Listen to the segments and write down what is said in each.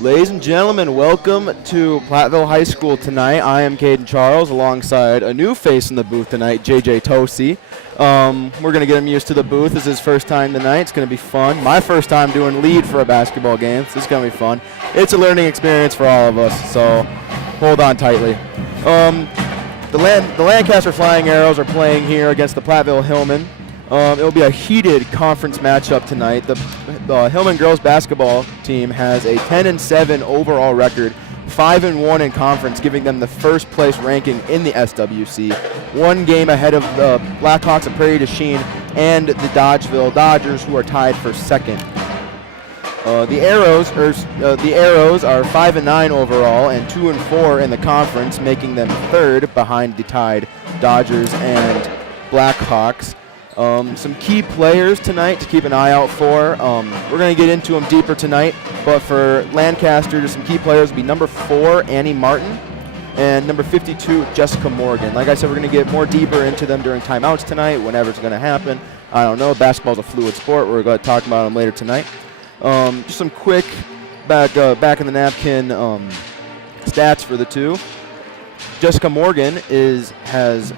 Ladies and gentlemen, welcome to Platteville High School tonight. I am Caden Charles alongside a new face in the booth tonight, JJ Tosi. We're going to get him used to the booth. This is his first time tonight. It's going to be fun. My first time doing lead for a basketball game, so it's going to be fun. It's a learning experience for all of us, so hold on tightly. The Lancaster Flying Arrows are playing here against the Platteville Hillmen. It will be a heated conference matchup tonight. The Hillman girls basketball team has a 10-7 overall record, 5-1 in conference, giving them the first place ranking in the SWC. One game ahead of the Blackhawks of Prairie du Chien and the Dodgeville Dodgers, who are tied for second. The Arrows are 5-9 overall and 2-4 in the conference, making them third behind the tied Dodgers and Blackhawks. Some key players tonight to keep an eye out for. We're going to get into them deeper tonight, but for Lancaster, some key players will be number 4, Annie Martin, and number 52, Jessica Morgan. Like I said, we're going to get more deeper into them during timeouts tonight, whenever it's going to happen. I don't know. Basketball's a fluid sport. We're going to talk about them later tonight. Just some quick back in the napkin stats for the two. Jessica Morgan has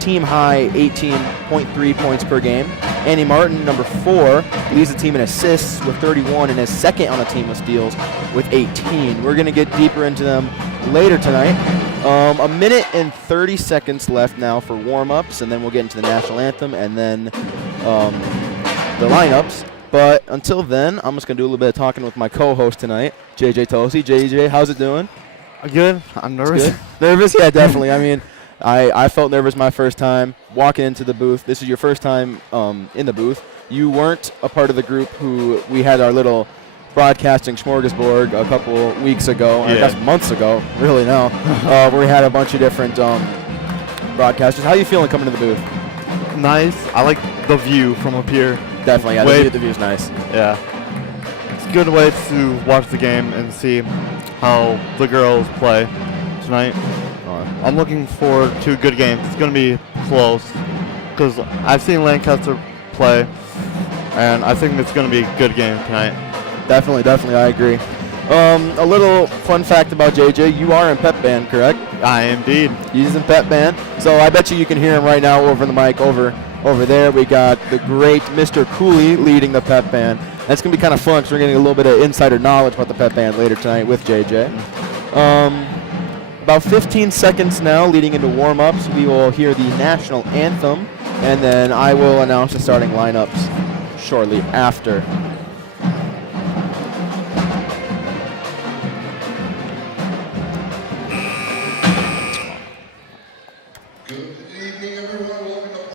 team high 18.3 points per game. Annie Martin, number 4, leads the team in assists with 31 and is second on the team with steals with 18. We're going to get deeper into them later tonight. A minute and 30 seconds left now for warm-ups, and then we'll get into the national anthem and then the lineups. But until then, I'm just going to do a little bit of talking with my co-host tonight, JJ Tosi. JJ, how's it doing? Good. I'm nervous. Good. Nervous? Yeah, definitely. I mean, I felt nervous my first time walking into the booth. This is your first time in the booth. You weren't a part of the group who we had our little broadcasting smorgasbord a couple weeks ago, I guess months ago, really now, where we had a bunch of different broadcasters. How are you feeling coming to the booth? Nice. I like the view from up here. Definitely, yeah, the view's nice. Yeah. It's a good way to watch the game and see how the girls play tonight. I'm looking forward to a good game. It's going to be close because I've seen Lancaster play, and I think it's going to be a good game tonight. Definitely, I agree. A little fun fact about JJ, you are in pep band, correct? I am indeed. He's in pep band, so I bet you can hear him right now over the mic over there. We got the great Mr. Cooley leading the pep band. That's going to be kind of fun because we're getting a little bit of insider knowledge about the pep band later tonight with JJ. About 15 seconds now leading into warm-ups. We will hear the national anthem, and then I will announce the starting lineups shortly after. Good evening, everyone. Welcome to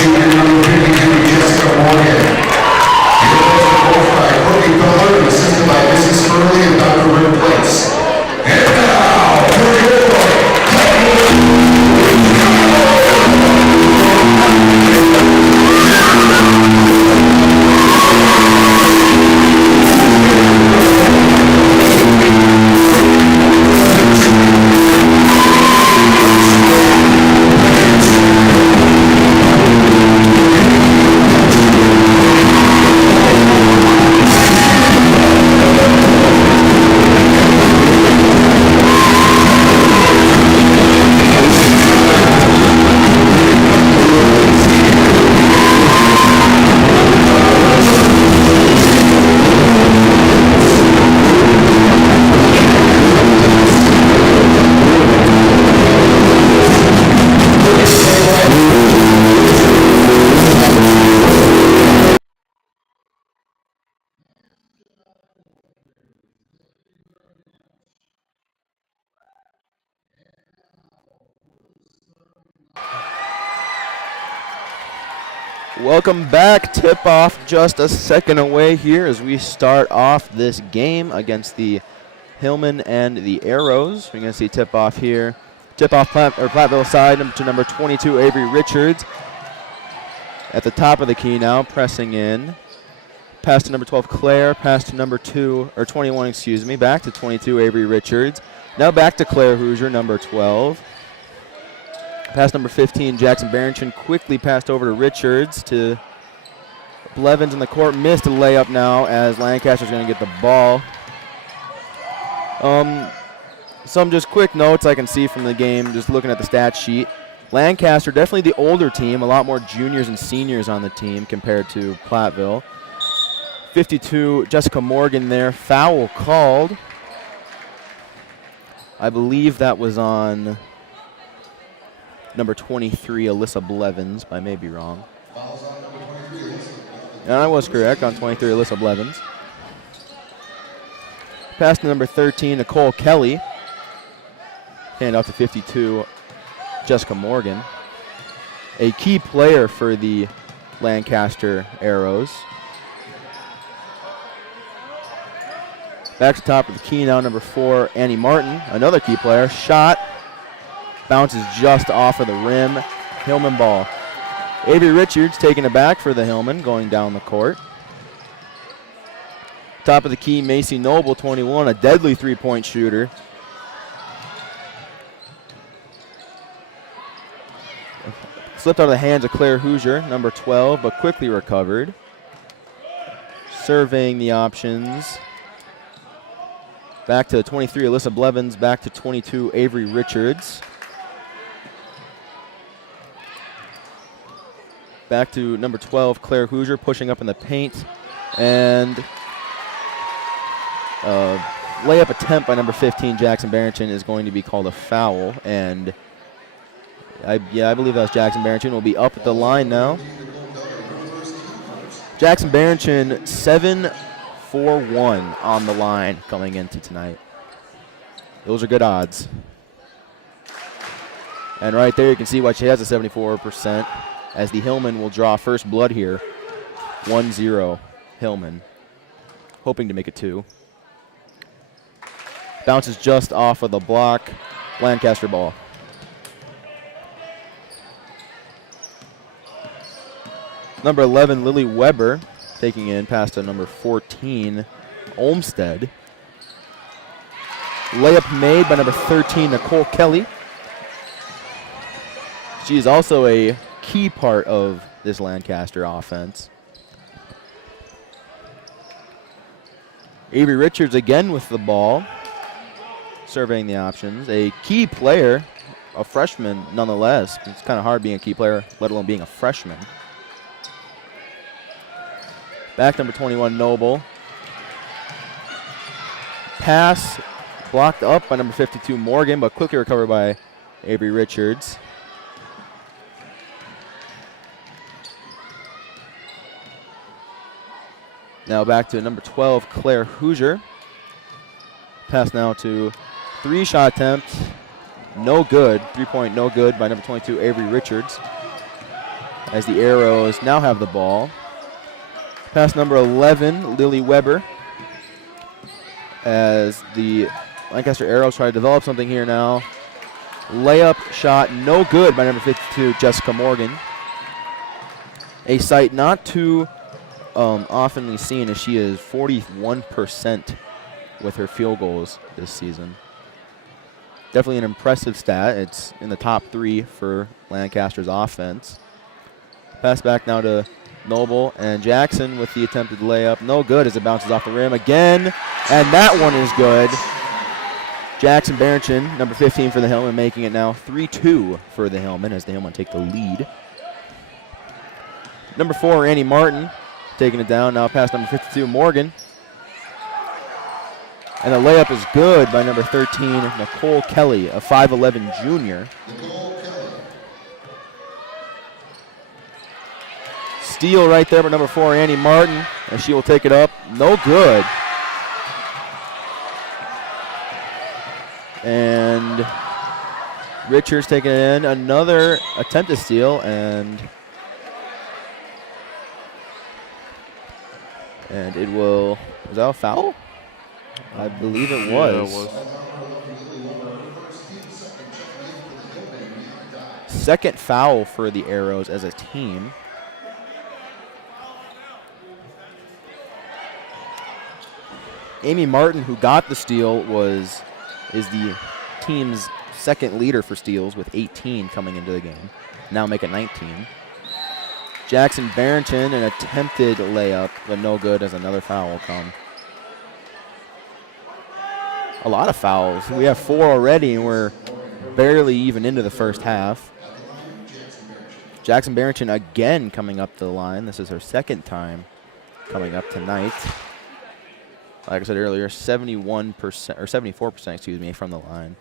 junior number 52, Jessica Morgan. Coached by Courtney Feller and assisted by Mrs. Furley and Dr. Rick Place. And now, for Welcome back. Tip-off just a second away here as we start off this game against the Hillman and the Arrows. We're going to see tip-off here. Tip-off Platteville side to number 22, Avery Richards. At the top of the key now, pressing in. Pass to number 12, Claire. Pass to number 21, excuse me. Back to 22, Avery Richards. Now back to Claire Hoosier, number 12. Pass number 15, Jackson Barrington, quickly passed over to Richards to Blevins in the court. Missed a layup now as Lancaster's going to get the ball. Some just quick notes I can see from the game, just looking at the stat sheet. Lancaster, definitely the older team, a lot more juniors and seniors on the team compared to Platteville. 52, Jessica Morgan there, foul called. I believe that was on number 23, Alyssa Blevins, but I may be wrong. And I was correct on 23, Alyssa Blevins. Pass to number 13, Nicole Kelly. Hand off to 52, Jessica Morgan. A key player for the Lancaster Arrows. Back to top of the key now, number 4, Annie Martin, another key player. Shot. Bounces just off of the rim. Hillman ball. Avery Richards taking it back for the Hillman, going down the court. Top of the key, Macy Noble, 21, a deadly three-point shooter. Slipped out of the hands of Claire Hoosier, number 12, but quickly recovered. Surveying the options. Back to 23, Alyssa Blevins. Back to 22, Avery Richards. Back to number 12, Claire Hoosier, pushing up in the paint. And layup attempt by number 15, Jackson Barrington, is going to be called a foul. And I believe that's Jackson Barrington. Will be up at the line now. Jackson Barrington, 7-4-1 on the line coming into tonight. Those are good odds. And right there you can see why she has a 74%. As the Hillman will draw first blood here. 1-0 Hillman. Hoping to make it 2. Bounces just off of the block. Lancaster ball. Number 11, Lily Weber, taking in pass to number 14, Olmstead. Layup made by number 13, Nicole Kelly. She is also a key part of this Lancaster offense. Avery Richards again with the ball, surveying the options. A key player, a freshman nonetheless. It's kind of hard being a key player, let alone being a freshman. Back number 21, Noble. Pass blocked up by number 52, Morgan, but quickly recovered by Avery Richards. Now back to number 12, Claire Hoosier. Pass now to 3-shot attempt. No good. 3-point no good by number 22, Avery Richards. as the Arrows now have the ball. Pass number 11, Lily Weber, as the Lancaster Arrows try to develop something here now. Layup shot, no good by number 52, Jessica Morgan. A sight not too oftenly seen, as she is 41% with her field goals this season. Definitely an impressive stat. It's in the top 3 for Lancaster's offense. Pass back now to Noble, and Jackson with the attempted layup. No good as it bounces off the rim again, and that one is good. Jackson Barrington, number 15 for the Hillman, making it now 3-2 for the Hillman as the Hillman take the lead. Number 4, Annie Martin, taking it down. Now past number 52, Morgan. And the layup is good by number 13, Nicole Kelly, a 5'11 junior. Steal right there by number 4, Annie Martin, and she will take it up. No good. And Richards taking it in. Another attempt to steal, and it will, was that a foul? I believe it was. Yeah, it was. Second foul for the Arrows as a team. Amy Martin, who got the steal, is the team's second leader for steals with 18 coming into the game. Now make it 19. Jackson Barrington, an attempted layup, but no good as another foul will come. A lot of fouls. We have 4 already, and we're barely even into the first half. Jackson Barrington again coming up to the line. This is her second time coming up tonight. Like I said earlier, 71% or 74%, excuse me, from the line.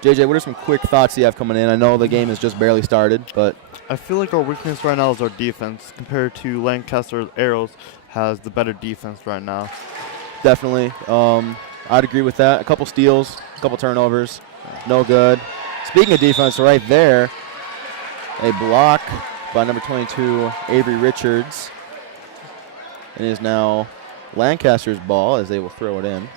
JJ, what are some quick thoughts you have coming in? I know the game has just barely started, but I feel like our weakness right now is our defense compared to Lancaster Arrows has the better defense right now. definitely, I'd agree with that. A couple steals, a couple turnovers, no good. Speaking of defense, right there, a block by number 22, Avery Richards. It is now Lancaster's ball as they will throw it in.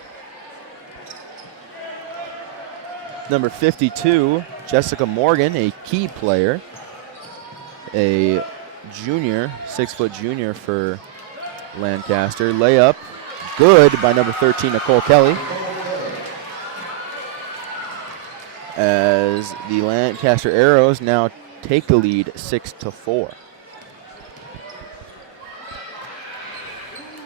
Number 52, Jessica Morgan, a key player, a junior, 6-foot junior for Lancaster. Layup, good by number 13, Nicole Kelly. As the Lancaster Arrows now take the lead 6-4.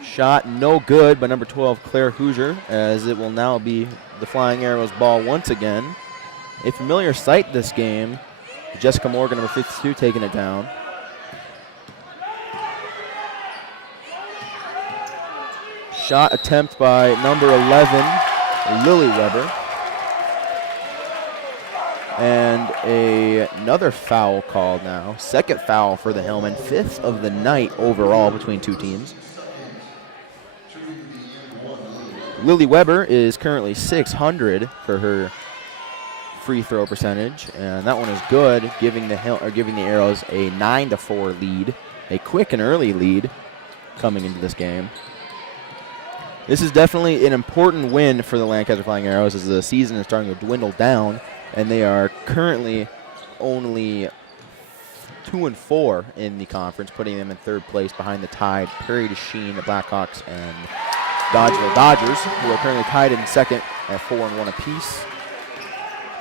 Shot no good by number 12, Claire Hoosier, as it will now be the Flying Arrows ball once again. A familiar sight this game. Jessica Morgan, number 52, taking it down. Shot attempt by number 11, Lily Weber. And another foul called now. Second foul for the Hillman, 5th of the night overall between two teams. Lily Weber is currently 600 for her free throw percentage, and that one is good, giving the Arrows a 9-4 lead, a quick and early lead coming into this game. This is definitely an important win for the Lancaster Flying Arrows as the season is starting to dwindle down, and they are currently only 2-4 in the conference, putting them in third place behind the Tide, Prairie du Chien, the Blackhawks, and Dodgeville Dodgers, who are currently tied in second at 4-1 apiece.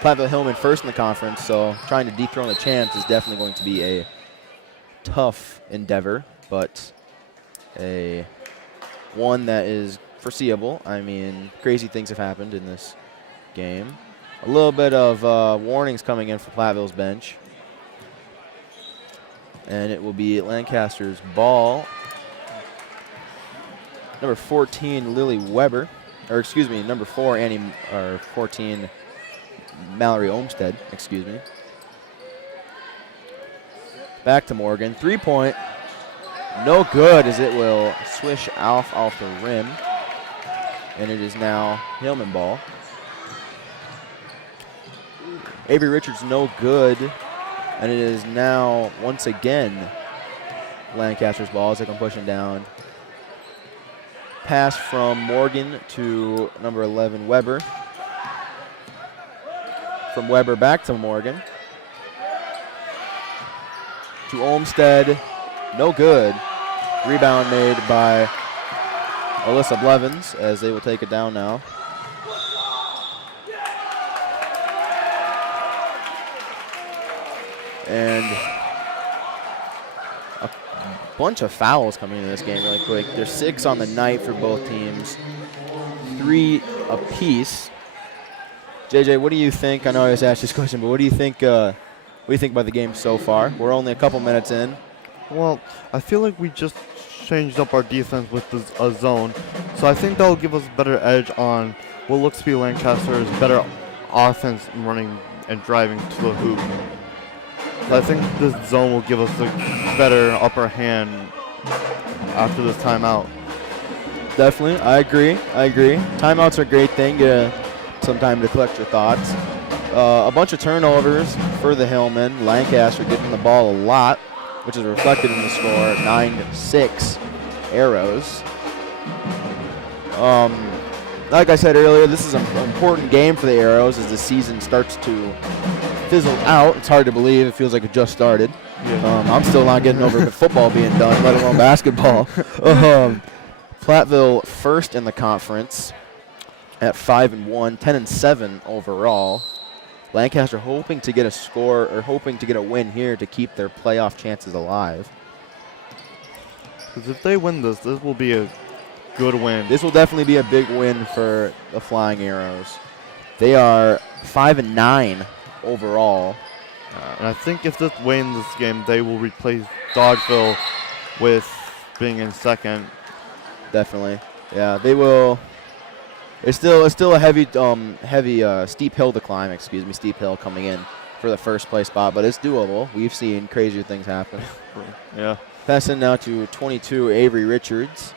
Platteville Hillman first in the conference, so trying to dethrone the champs is definitely going to be a tough endeavor, but a one that is foreseeable. I mean, crazy things have happened in this game. A little bit of warnings coming in for Platteville's bench. And it will be Lancaster's ball. Number 14, Lily Weber. Or, excuse me, number 4, 14, Mallory Olmstead, excuse me. Back to Morgan. 3-point. No good as it will swish off the rim. And it is now Hillman ball. Avery Richards no good And it is now, once again, Lancaster's ball as they come pushing down. Pass from Morgan to number 11, Weber. From Weber back to Morgan. To Olmsted, no good. Rebound made by Alyssa Blevins as they will take it down now. And a bunch of fouls coming into this game really quick. There's 6 on the night for both teams, 3 apiece. JJ, what do you think? I know I just asked this question, but what do you think? What do you think about the game so far? We're only a couple minutes in. Well, I feel like we just changed up our defense with a zone, so I think that will give us a better edge on what looks to be Lancaster's better offense running and driving to the hoop. I think this zone will give us a better upper hand after this timeout. Definitely, I agree. Timeouts are a great thing. Get some time to collect your thoughts. A bunch of turnovers for the Hillmen. Lancaster getting the ball a lot, which is reflected in the score, 9-6 Arrows. Like I said earlier, this is an important game for the Arrows as the season starts to fizzle out. It's hard to believe. It feels like it just started. Yeah. I'm still not getting over football being done, let alone basketball. Platteville first in the conference at 5-1, 10-7 overall. Lancaster hoping to get a win here to keep their playoff chances alive. Because if they win this will be a good win. This will definitely be a big win for the Flying Arrows. They are 5-9 overall. And I think if they win this game, they will replace Dodgeville with being in second. Definitely, yeah, they will. It's still a heavy steep hill to climb. Steep hill coming in for the first place spot, but it's doable. We've seen crazier things happen. Yeah. Passing now to 22, Avery Richards.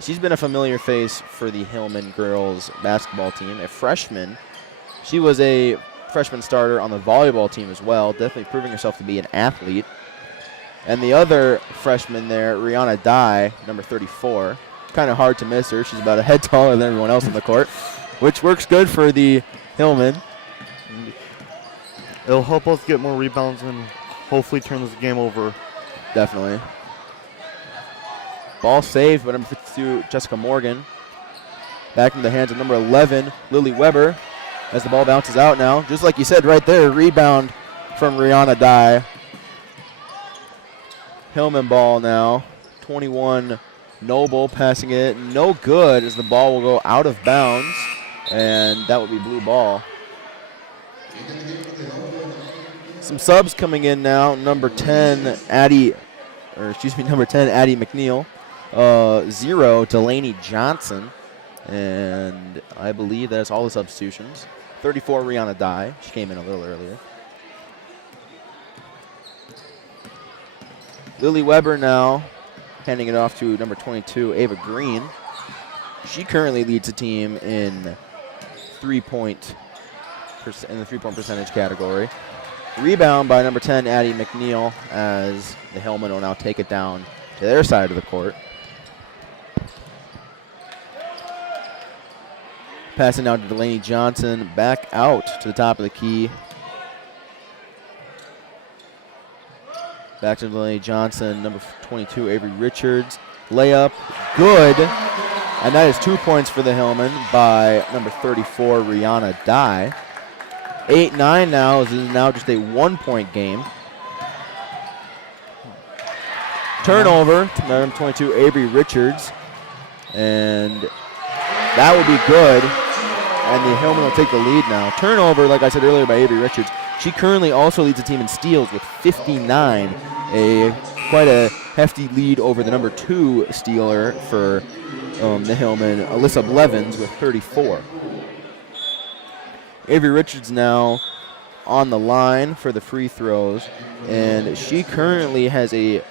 She's been a familiar face for the Hillman girls basketball team, a freshman. She was a freshman starter on the volleyball team as well, definitely proving herself to be an athlete. And the other freshman there, Rihanna Dye, number 34. Kind of hard to miss her. She's about a head taller than everyone else on the court, which works good for the Hillmen. It'll help us get more rebounds and hopefully turn this game over. Definitely. Ball saved by number 52, Jessica Morgan. Back in the hands of number 11, Lily Weber, as the ball bounces out now. Just like you said right there, rebound from Rihanna Dye. Hillman ball now. 21, Noble passing it. No good as the ball will go out of bounds, and that would be blue ball. Some subs coming in now. Number 10, Addie McNeil. 0, Delaney Johnson. And I believe that's all the substitutions. 34, Rihanna Dye. She came in a little earlier. Lily Weber now handing it off to number 22, Ava Green. She currently leads the team in the three-point percentage category. Rebound by number 10, Addie McNeil, as the Hillmen will now take it down to their side of the court. Passing out to Delaney Johnson, back out to the top of the key. Back to Delaney Johnson, number 22, Avery Richards. Layup, good. And that is 2 points for the Hillmen by number 34, Rihanna Dye. 8-9 now. This is now just a 1-point game. Turnover to number 22, Avery Richards. And that will be good. And the Hillmen will take the lead now. Turnover, like I said earlier, by Avery Richards. She currently also leads the team in steals with 59. Quite a hefty lead over the number 2 stealer for the Hillmen, Alyssa Blevins, with 34. Avery Richards now on the line for the free throws, and she currently has a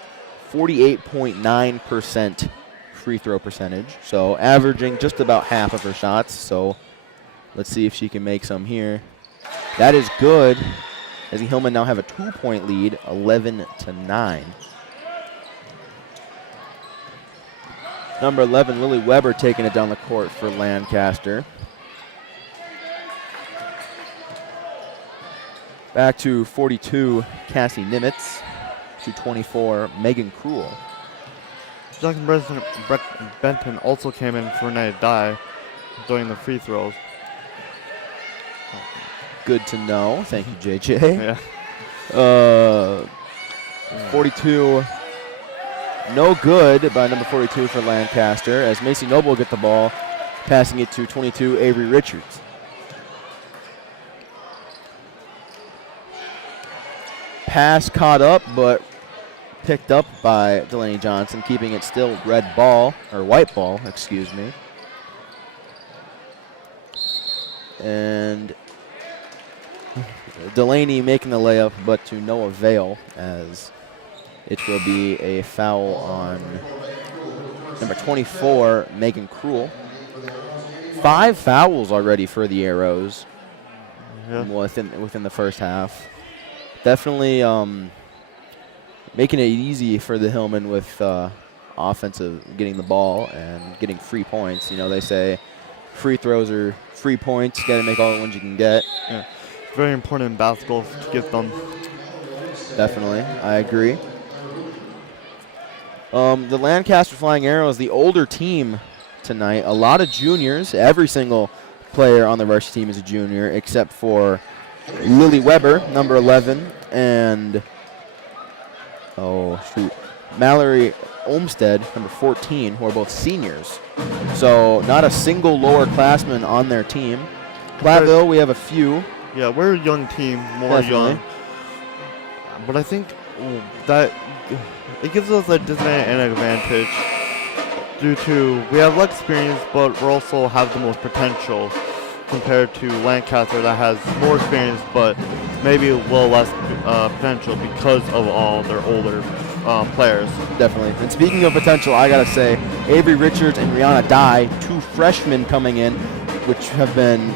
48.9% free throw percentage, so averaging just about half of her shots. So let's see if she can make some here. That is good. as the Hillmen now have a 2-point lead, 11-9. Number 11, Lily Weber, taking it down the court for Lancaster. Back to 42, Cassie Nimitz. To 24, Megan Cruel. Jackson Benton also came in for Renee Dye during the free throws. Good to know. Thank you, JJ. Yeah. 42, no good by number 42 for Lancaster, as Macy Noble will get the ball, passing it to 22, Avery Richards. Pass caught up, but picked up by Delaney Johnson, keeping it still white ball, excuse me. And Delaney making the layup, but to no avail, as it will be a foul on number 24, Megan Cruel. 5 fouls already for the Arrows within the first half. Definitely making it easy for the Hillmen with offensive, getting the ball and getting free points. You know, they say free throws are free points. You got to make all the ones you can get. Yeah. Very important in basketball to get them. Definitely, I agree. The Lancaster Flying Arrows, the older team tonight. A lot of juniors. Every single player on the varsity team is a junior, except for Lily Weber, number 11, and Mallory Olmstead, number 14, who are both seniors. So not a single lower classman on their team. Platteville, we have a few. Yeah, we're a young team, more Definitely. young. But I think that it gives us a disadvantage and an advantage due to we have less experience, but we also have the most potential compared to Lancaster that has more experience, but maybe a little less potential because of all their older players. Definitely. And speaking of potential, I got to say, Avery Richards and Rihanna Dye, 2 freshmen coming in, which have been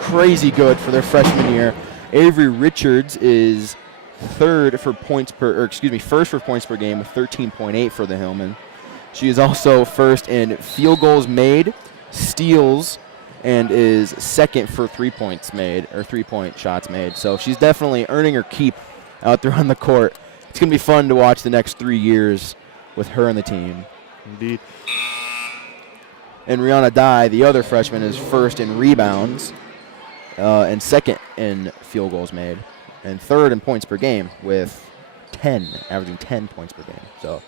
crazy good for their freshman year. Avery Richards is first for points per game with 13.8 for the Hillmen. She is also first in field goals made, steals, and is second for 3-point shots made. So she's definitely earning her keep out there on the court. It's going to be fun to watch the next 3 years with her and the team. Indeed. And Rihanna Dye, the other freshman, is first in rebounds and second in field goals made and third in points per game with averaging 10 points per game. So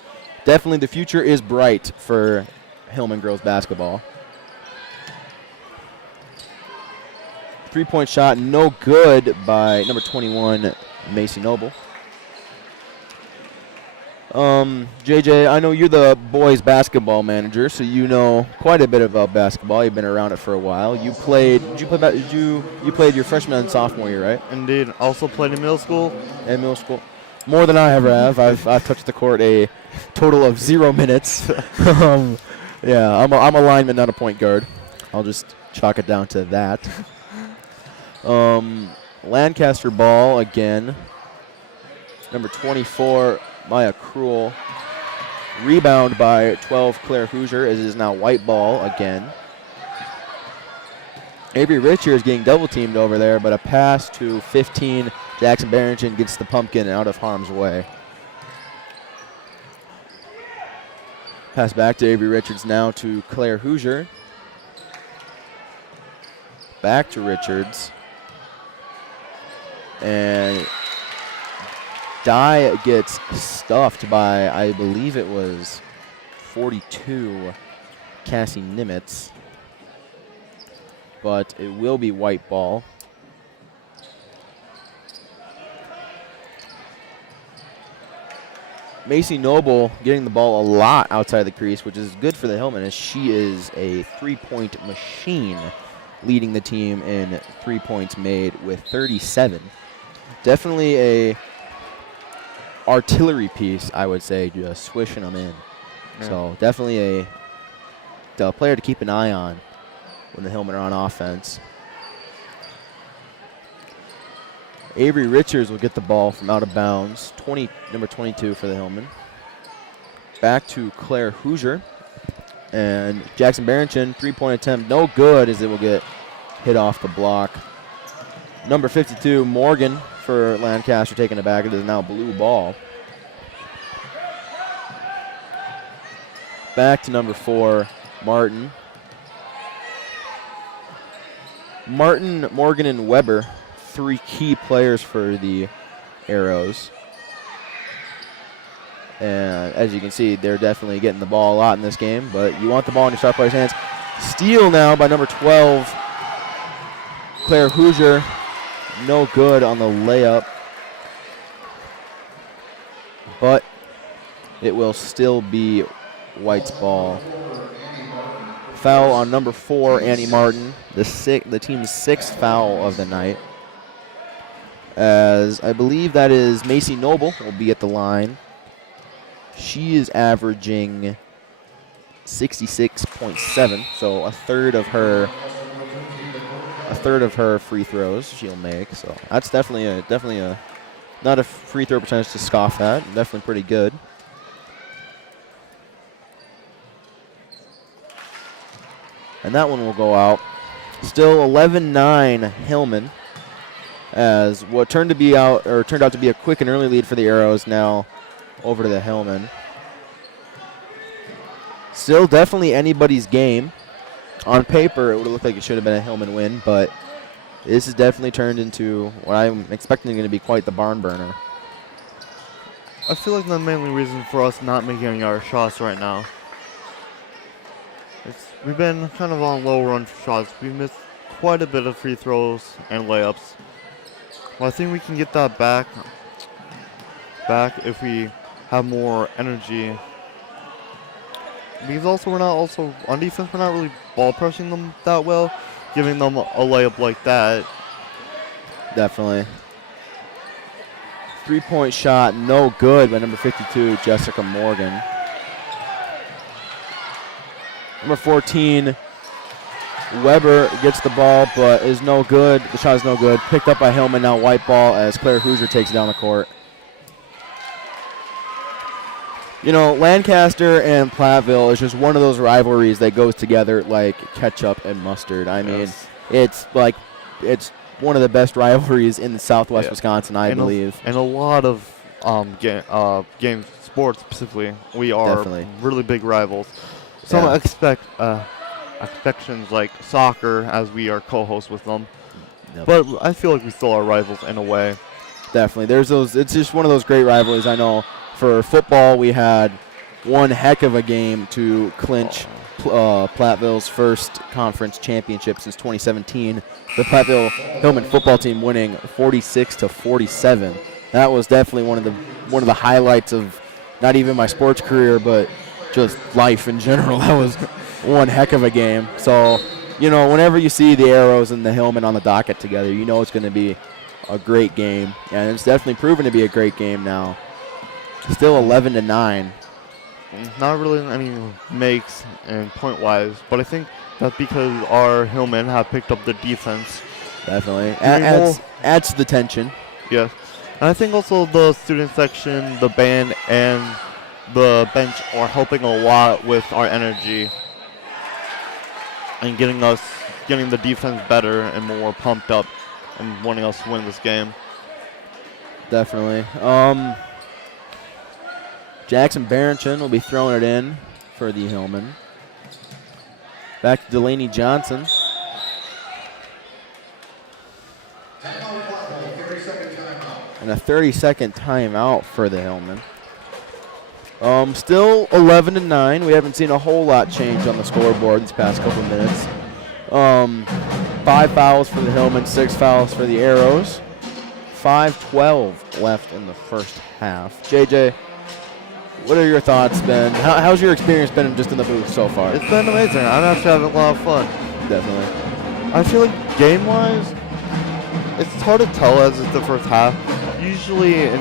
definitely the future is bright for Hillman girls basketball. 3-point shot, no good by number 21, Macy Noble. JJ, I know you're the boys basketball manager, so you know quite a bit about basketball. You've been around it for a while. You played your freshman and sophomore year, right? Indeed. Also played in middle school. And middle school. More than I ever have. I've touched the court a total of 0 minutes. Yeah, I'm a lineman, not a point guard. I'll just chalk it down to that. Lancaster ball again. Number 24, Maya Cruel. Rebound by 12, Claire Hoosier, as it is now white ball again. Avery Richards getting double teamed over there, but a pass to 15, Jackson Barrington gets the pumpkin out of harm's way. Pass back to Avery Richards now to Claire Hoosier. Back to Richards. And Dye gets stuffed by, I believe it was 42, Cassie Nimitz. But it will be white ball. Macy Noble getting the ball a lot outside the crease, which is good for the Hillmen, as she is a 3-point machine, leading the team in 3 points made with 37. Definitely a artillery piece, I would say, just swishing them in. Yeah. So definitely a player to keep an eye on when the Hillmen are on offense. Avery Richards will get the ball from out of bounds. Number 22 for the Hillman. Back to Claire Hoosier. And Jackson Barrington, 3-point attempt, no good as it will get hit off the block. Number 52, Morgan for Lancaster taking it back. It is now blue ball. Back to number 4, Martin. Martin, Morgan, and Weber, 3 key players for the Arrows. And as you can see, they're definitely getting the ball a lot in this game, but you want the ball in your star player's hands. Steal now by number 12, Claire Hoosier. No good on the layup, but it will still be White's ball. Foul on number 4, Annie Martin, the team's 6th foul of the night. As I believe that is Macy Noble will be at the line. She is averaging 66.7, so a third of her free throws she'll make. So that's definitely a not a free throw percentage to scoff at. Definitely pretty good. And that one will go out. Still 11-9 Hillman, as what turned out to be a quick and early lead for the Arrows now over to the Hillman. Still definitely anybody's game. On paper, it would have looked like it should have been a Hillman win, but this has definitely turned into what I'm expecting going to be quite the barn burner. I feel like the main reason for us not making our shots right now, we've been kind of on a low run for shots. We missed quite a bit of free throws and layups. Well, I think we can get that back if we have more energy. Because also we're not on defense, we're not really ball pressing them that well, giving them a layup like that. Definitely. 3-point shot, no good by number 52, Jessica Morgan. Number 14, Weber gets the ball, but is no good. The shot is no good. Picked up by Hillman, now white ball as Claire Hoosier takes it down the court. You know, Lancaster and Platteville is just one of those rivalries that goes together like ketchup and mustard. I mean, it's one of the best rivalries in Southwest Wisconsin, I believe. And a lot of game sports specifically, we are Definitely really big rivals. Some expectations like soccer, as we are co-hosts with them. Yep. But I feel like we still are rivals in a way. Definitely. There's those. It's just one of those great rivalries. I know for football, we had one heck of a game to clinch Platteville's first conference championship since 2017. The Platteville Hillman football team winning 46-47. That was definitely one of the highlights of not even my sports career, but just life in general. That was one heck of a game. So, you know, whenever you see the Arrows and the Hillman on the docket together, you know it's going to be a great game, and it's definitely proven to be a great game now. Still 11-9. Not really any makes and point-wise, but I think that's because our Hillmen have picked up the defense. Definitely. Adds to the tension. Yes. And I think also the student section, the band, and the bench are helping a lot with our energy and getting the defense better and more pumped up and wanting us to win this game. Definitely. Jackson Barrington will be throwing it in for the Hillman. Back to Delaney Johnson. And a 30-second timeout for the Hillman. Still 11-9. We haven't seen a whole lot change on the scoreboard these past couple minutes. 5 fouls for the Hillman, 6 fouls for the Arrows. 5:12 left in the first half. JJ, what are your thoughts been? How's your experience been just in the booth so far? It's been amazing. I'm actually having a lot of fun. Definitely. I feel like game-wise, it's hard to tell as it's the first half. Usually in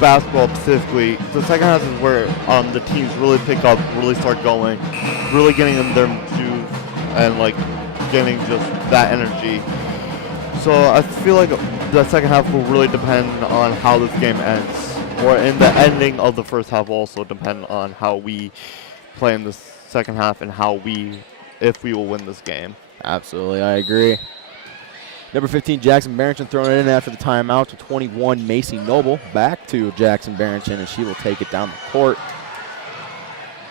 basketball specifically, the second half is where the teams really pick up, really start going, really getting in their juice and like getting just that energy. So I feel like the second half will really depend on how this game ends, or in the ending of the first half will also depend on how we play in the second half and if we will win this game. Absolutely, I agree. Number 15, Jackson Barrington throwing it in after the timeout to 21, Macy Noble. Back to Jackson Barrington, and she will take it down the court.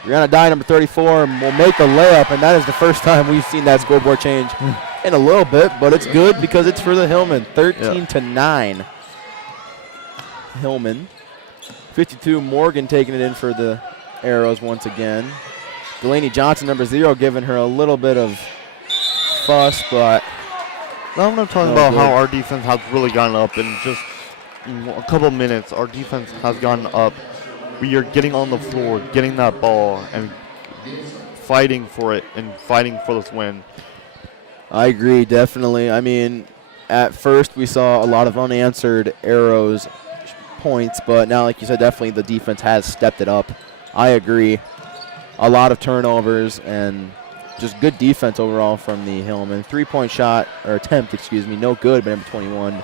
Brianna Dye, number 34, will make the layup, and that is the first time we've seen that scoreboard change in a little bit, but it's good because it's for the Hillman, 13-9. Hillman. 52, Morgan taking it in for the Arrows once again. Delaney Johnson, number 0, giving her a little bit of fuss, but now I'm not talking about how our defense has really gone up in just a couple minutes. Our defense has gone up. We are getting on the floor, getting that ball, and fighting for it and fighting for this win. I agree, definitely. I mean, at first we saw a lot of unanswered Arrows points, but now, like you said, definitely the defense has stepped it up. I agree. A lot of turnovers and just good defense overall from the Hillman. 3-point shot, or attempt, excuse me, no good, but number 21,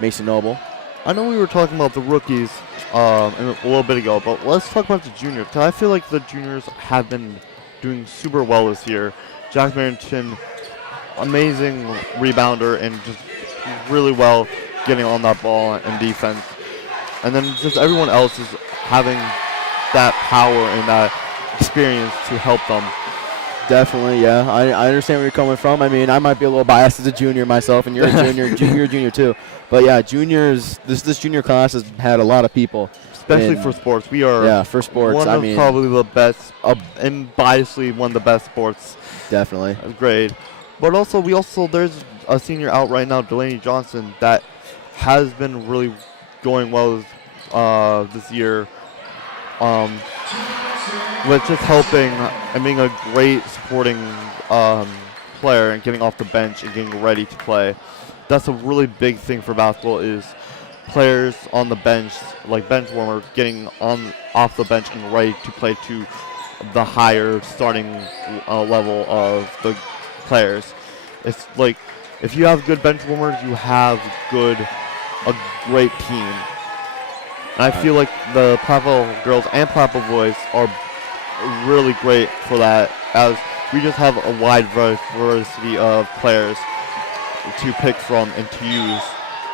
Mason Noble. I know we were talking about the rookies a little bit ago, but let's talk about the juniors, because I feel like the juniors have been doing super well this year. Jack Barrington, amazing rebounder and just really well getting on that ball and defense. And then just everyone else is having that power and that experience to help them. Definitely, yeah. I understand where you're coming from. I mean, I might be a little biased as a junior myself, and you're a junior, you're a junior too. But yeah, juniors. This junior class has had a lot of people, especially for sports. We are for sports. One of probably the best, and biasly one of the best sports. Definitely. Grade. But also, there's a senior out right now, Delaney Johnson, that has been really going well this year. With just helping and being a great supporting player and getting off the bench and getting ready to play. That's a really big thing for basketball is players on the bench, like bench warmers, getting off the bench and ready to play to the higher starting level of the players. It's like if you have good bench warmers, you have a great team. And I feel like the Platteville girls and Platteville boys are really great for that, as we just have a wide variety of players to pick from and to use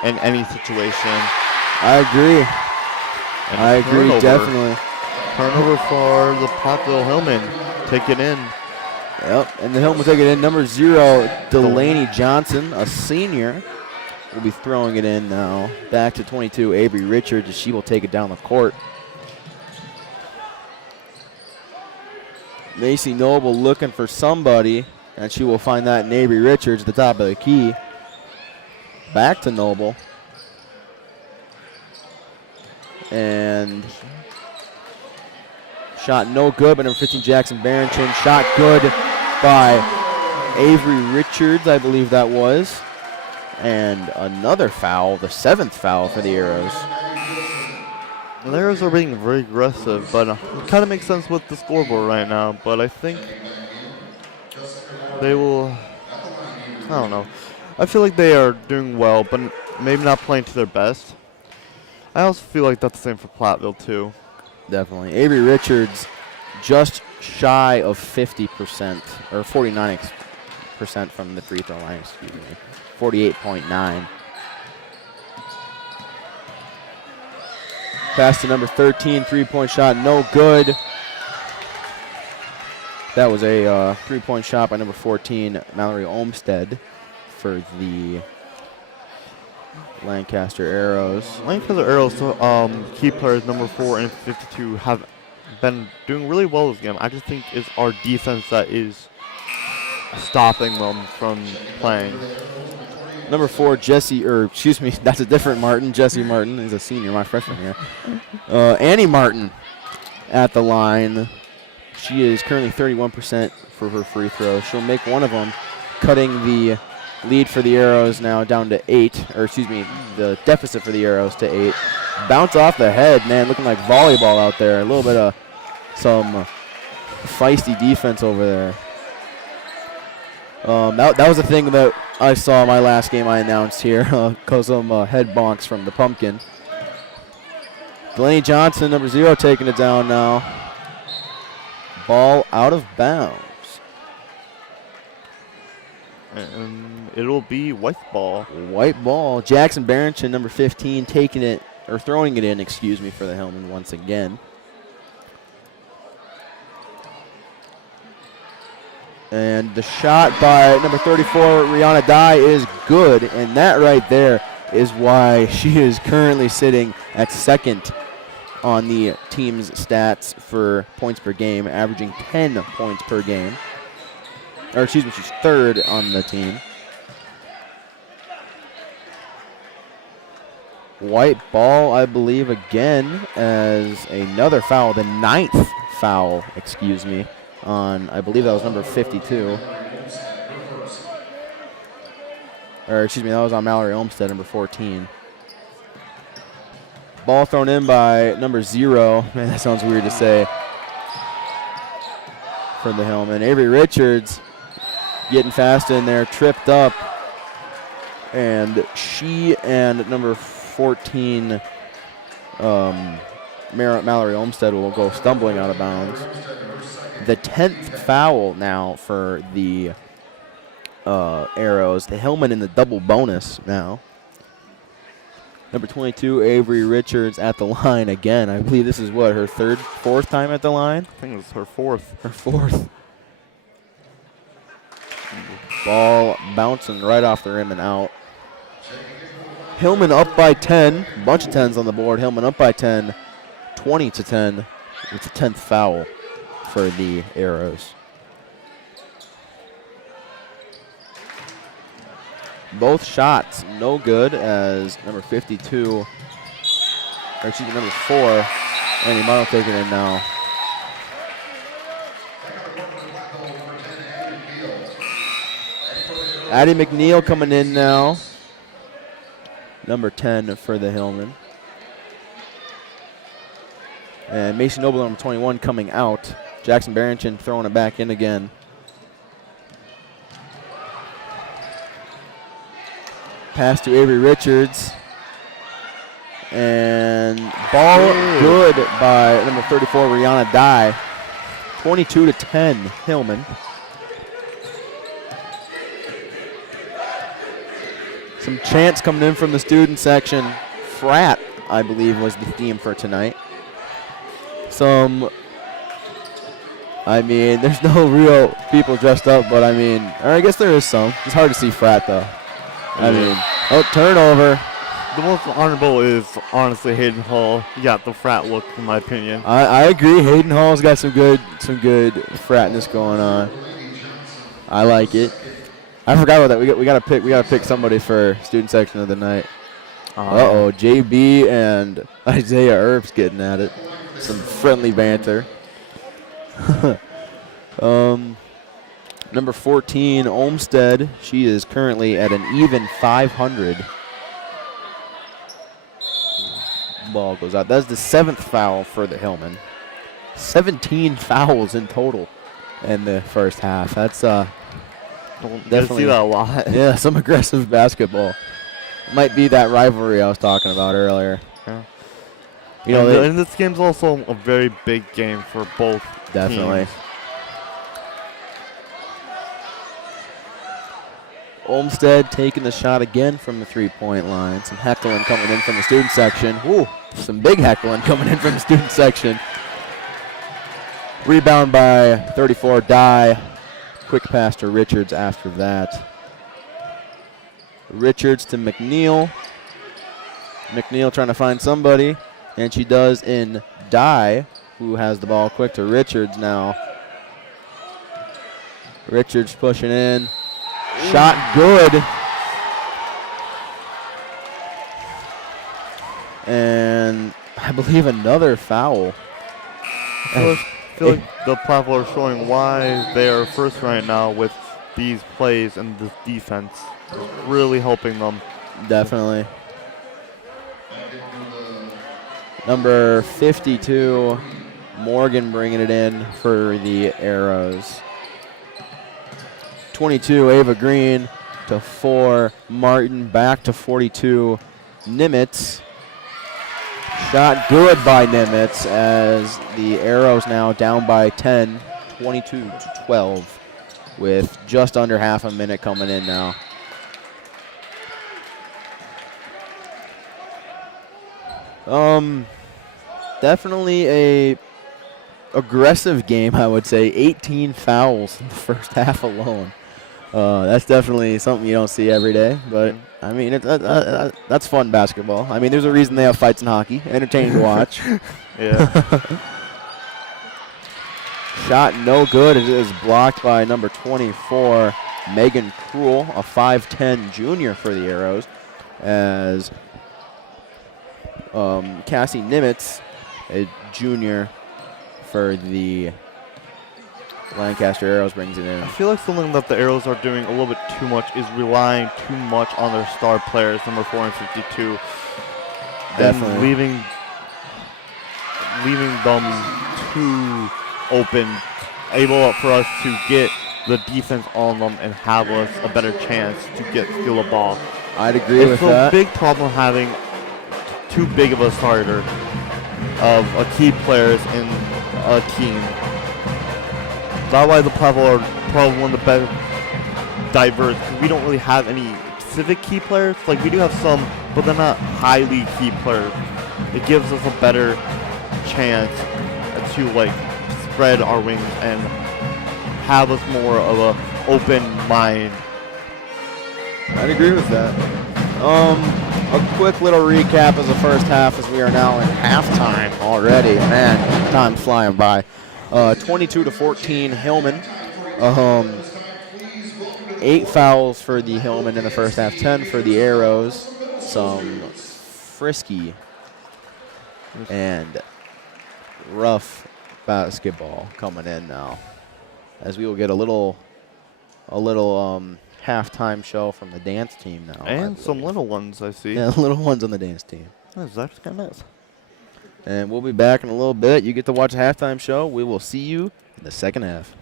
in any situation. I agree. And I agree, definitely. Turnover for the Platteville Hillman. Take it in. Yep, and the Hillman will take it in. Number 0, Delaney Johnson, a senior, will be throwing it in now. Back to 22, Avery Richards, as she will take it down the court. Macy Noble looking for somebody, and she will find that in Avery Richards at the top of the key. Back to Noble. And shot no good, but number 15, Jackson Barrington. Shot good by Avery Richards, I believe that was. And another foul, the 7th foul for the Arrows. The Arrows are being very aggressive, but it kind of makes sense with the scoreboard right now. But I think they will, I don't know. I feel like they are doing well, but maybe not playing to their best. I also feel like that's the same for Platteville, too. Definitely. Avery Richards just shy of 50%, or 49% from the free throw line, excuse me. 48.9. Pass to number 13, 3-point shot, no good. That was a 3-point shot by number 14, Mallory Olmstead, for the Lancaster Arrows. Lancaster Arrows, key players number 4 and 52 have been doing really well this game. I just think it's our defense that is stopping them from playing. Number 4, that's a different Martin. Jesse Martin is a senior, my freshman here. Annie Martin at the line. She is currently 31% for her free throws. She'll make one of them, cutting the lead for the Arrows now down to 8, the deficit for the Arrows to 8. Bounce off the head, man, looking like volleyball out there. A little bit of some feisty defense over there. That was the thing that I saw my last game I announced here because of head bonks from the Pumpkin. Delaney Johnson, number 0, taking it down now. Ball out of bounds. And it'll be white ball. White ball. Jackson Barrington, number 15, taking it, or throwing it in, excuse me, for the Hillman once again. And the shot by number 34, Rihanna Dye, is good. And that right there is why she is currently sitting at second on the team's stats for points per game, averaging 10 points per game. Or excuse me, she's third on the team. White ball, I believe, again, as another foul, the 9th foul, excuse me, on, I believe that was number 52. Or excuse me, that was on Mallory Olmstead, number 14. Ball thrown in by number 0. Man, that sounds weird to say. For the Hillman. Avery Richards getting fast in there, tripped up. And she and number 14, Mallory Olmstead, will go stumbling out of bounds. The 10th foul now for the Arrows. The Hillman in the double bonus now. Number 22, Avery Richards at the line again. I believe this is what, her fourth time at the line? I think it was her fourth. Her fourth. Ball bouncing right off the rim and out. Hillman up by 10. Bunch of 10s on the board. Hillman up by 10. 20-10 with the 10th foul for the Arrows. Both shots no good, as number 52, or excuse me, number 4, Annie Muddle taking it in now. Addie McNeil coming in now. Number 10 for the Hillman. And Macy Noble, number 21, coming out. Jackson Barrington throwing it back in again. Pass to Avery Richards. And ball good by number 34, Rihanna Dye. 22-10, Hillman. Some chants coming in from the student section. Frat, I believe, was the theme for tonight. I mean, there's no real people dressed up, but I mean, or I guess there is some. It's hard to see frat, though. I mean, turnover. The most honorable is honestly Hayden Hall. He got the frat look, in my opinion. I agree. Hayden Hall's got some good fratness going on. I like it. I forgot about that. We gotta pick somebody for student section of the night. JB and Isaiah Earps getting at it. Some friendly banter. Number 14, Olmstead. She is currently at an even 500. Ball goes out. That's the 7th foul for the Hillman. 17 fouls in total in the first half. That's definitely see that a lot. Yeah, some aggressive basketball. Might be that rivalry I was talking about earlier. Yeah. You know, and this game's also a very big game for both definitely. teams. Olmstead taking the shot again from the three-point line. Some heckling coming in from the student section. Ooh, some big heckling coming in from the student section. Rebound by 34, Dye. Quick pass to Richards after that. Richards to McNeil. McNeil trying to find somebody, and she does in Dye, who has the ball quick to Richards now. Richards pushing in. Shot good. And I believe another foul. I feel like the Platteville are showing why they are first right now with these plays and this defense. It's really helping them. Definitely. Number 52, Morgan bringing it in for the Arrows. 22, Ava Green to 4. Martin back to 42. Nimitz. Shot good by Nimitz as the Arrows now down by 10, 22 to 12, with just under half a minute coming in now. Definitely a aggressive game, I would say. 18 fouls in the first half alone. That's definitely something you don't see every day, but I mean, that's fun basketball. I mean, there's a reason they have fights in hockey. Entertaining to watch. Yeah. Shot no good. It is blocked by number 24, Megan Krull, a 5'10 junior for the Arrows, as Cassie Nimitz, a junior for the Lancaster Arrows, brings it in. I feel like something that the Arrows are doing a little bit too much is relying too much on their star players, number 4 and 52. Definitely. And leaving them too open, able for us to get the defense on them and have us a better chance to steal a ball. I'd agree with that. It's a big problem having too big of a starter of a key players in a team. That's why the Platteville are probably one of the better diverse, because we don't really have any specific key players. Like, we do have some, but they're not highly key players. It gives us a better chance to, like, spread our wings and have us more of a open mind. I'd agree with that. A quick little recap of the first half as we are now in halftime already. Man, time's flying by. 22 to 14, Hillman. 8 fouls for the Hillman in the first half, 10 for the Arrows. Some frisky and rough basketball coming in now, as we will get a little halftime show from the dance team now. And some little ones, I see. Yeah, little ones on the dance team. That's kind of nice. And we'll be back in a little bit. You get to watch the halftime show. We will see you in the second half.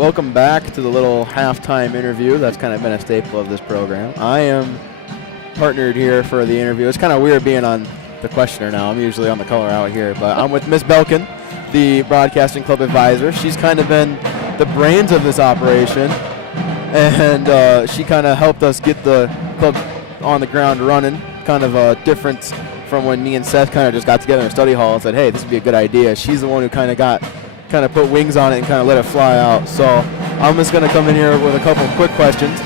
welcome back to the little halftime interview. That's kind of been a staple of this program. I am partnered here for the interview. It's kind of weird being on the questioner now. I'm usually on the color out here, but I'm with Miss Belkin, the broadcasting club advisor. She's kind of been the brains of this operation, and she kind of helped us get the club on the ground running. Kind of a difference from when me and Seth kind of just got together in a study hall and said, hey, this would be a good idea. She's the one who kind of put wings on it and kind of let it fly out. So I'm just going to come in here with a couple of quick questions.